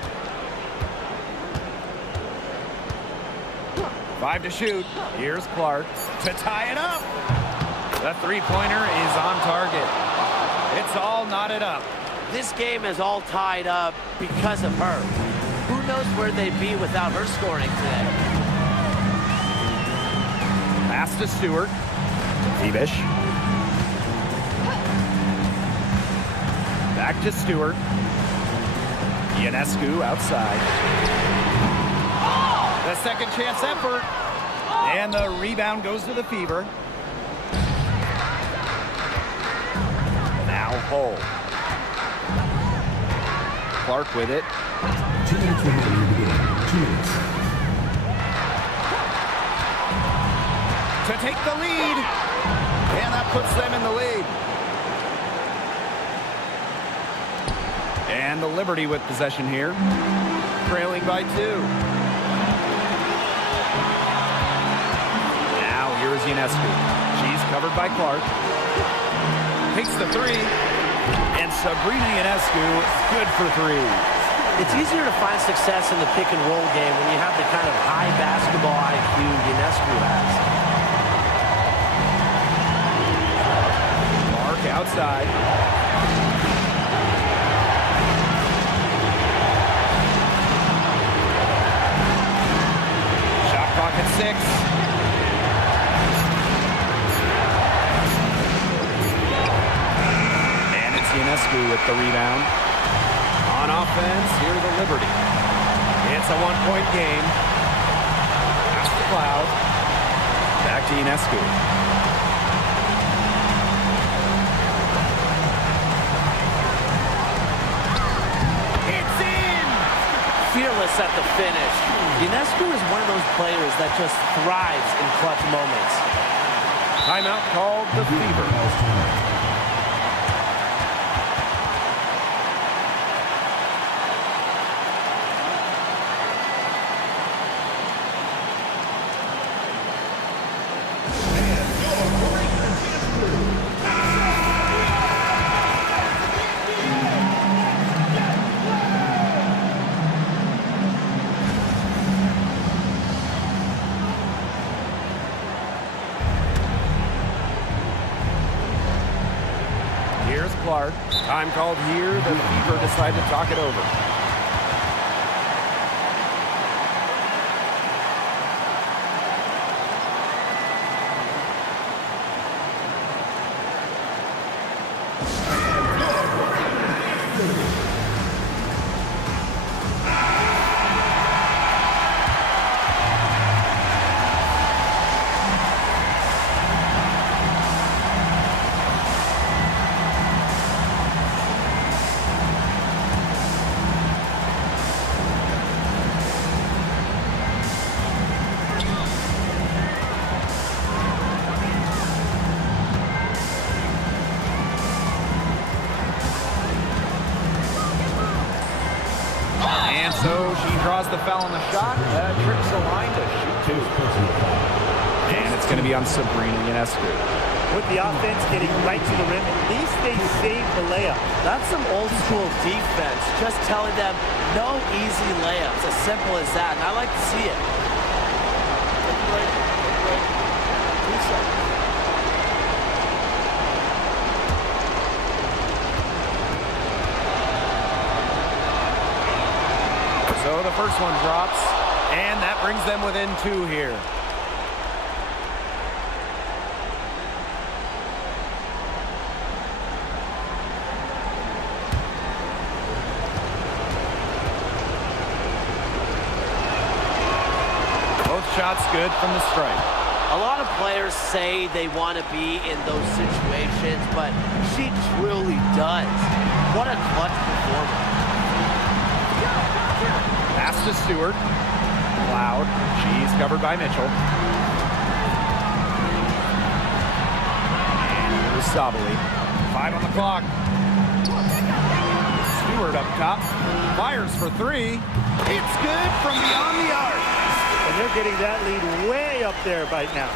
5 to shoot. Here's Clark to tie it up. The three-pointer is on target. It's all knotted up. This game is all tied up because of her. Who knows where they'd be without her scoring today? Pass to Stewart. Phoebish. Back to Stewart. Ionescu outside. The second chance effort. And the rebound goes to the Fever. Now Hull. Clark with it. 2 minutes remaining in the game. 2 minutes. To take the lead. And that puts them in the lead. And the Liberty with possession here. Trailing by 2. Now here is Ionescu. She's covered by Clark. Takes the three. And Sabrina Ionescu, good for 3. It's easier to find success in the pick and roll game when you have the kind of high basketball IQ Ionescu has. Clark outside. Shot clock at 6. Ionescu with the rebound. On offense, here the Liberty. It's a one-point game. Pass to Cloud. Back to Ionescu. It's in! Fearless at the finish. Ionescu is one of those players that just thrives in clutch moments. Timeout called the Fever. Here's Clark. Time called here. The Fever decide to talk it over. And so she draws the foul on the shot. Tricks the line to shoot 2. And it's going to be on Sabrina Ionescu. With the offense getting right to the rim, at least they saved the layup. That's some old school defense, just telling them no easy layups, as simple as that, and I like to see it. So the first one drops, and that brings them within 2 here. shot's good from the strike. A lot of players say they want to be in those situations, but she truly does. What a clutch performer. Pass to Stewart. Cloud. She's covered by Mitchell. And here's Sabali. 5 on the clock. Stewart up top. Fires for 3. It's good from beyond the arc. And they're getting that lead way up there right now.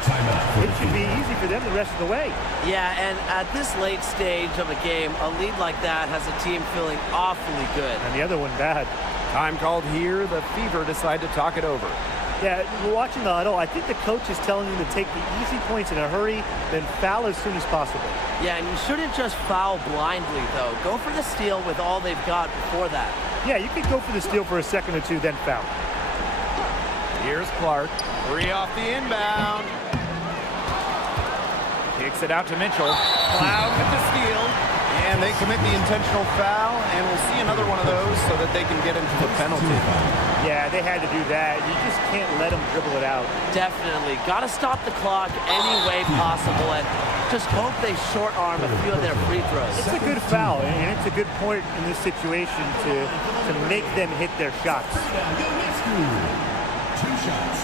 It should be easy for them the rest of the way. Yeah, and at this late stage of a game, a lead like that has a team feeling awfully good. And the other one bad. Time called here. The Fever decide to talk it over. Yeah, we're watching the huddle. I think the coach is telling them to take the easy points in a hurry, then foul as soon as possible. Yeah, and you shouldn't just foul blindly, though. Go for the steal with all they've got before that. Yeah, you could go for the steal for a second or two, then foul. Here's Clark. 3 off the inbound. Kicks it out to Mitchell. Cloud with the steal. And they commit the intentional foul, and we'll see another one of those so that they can get into the penalty. Yeah, they had to do that. You just can't let them dribble it out. Definitely. Got to stop the clock any way possible and just hope they short arm a few of their free throws. It's a good foul, and it's a good point in this situation to make them hit their shots. 2 shots.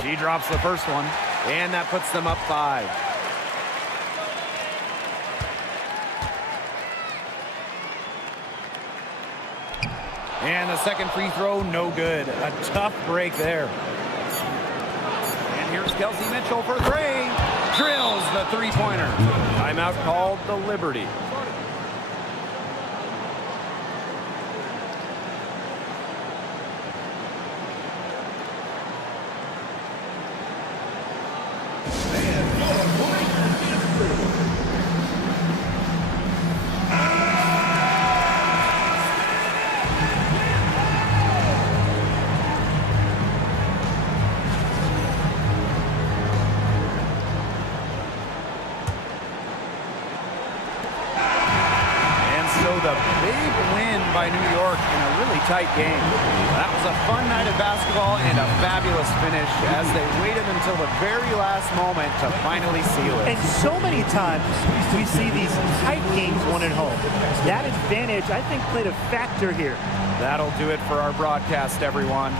She drops the first one, and that puts them up 5. And the second free throw, no good. A tough break there. And here's Kelsey Mitchell for 3. Drills the three-pointer. Timeout called the Liberty. The big win by New York in a really tight game. That was a fun night of basketball and a fabulous finish as they waited until the very last moment to finally seal it. And so many times we see these tight games won at home. That advantage, I think, played a factor here. That'll do it for our broadcast, everyone.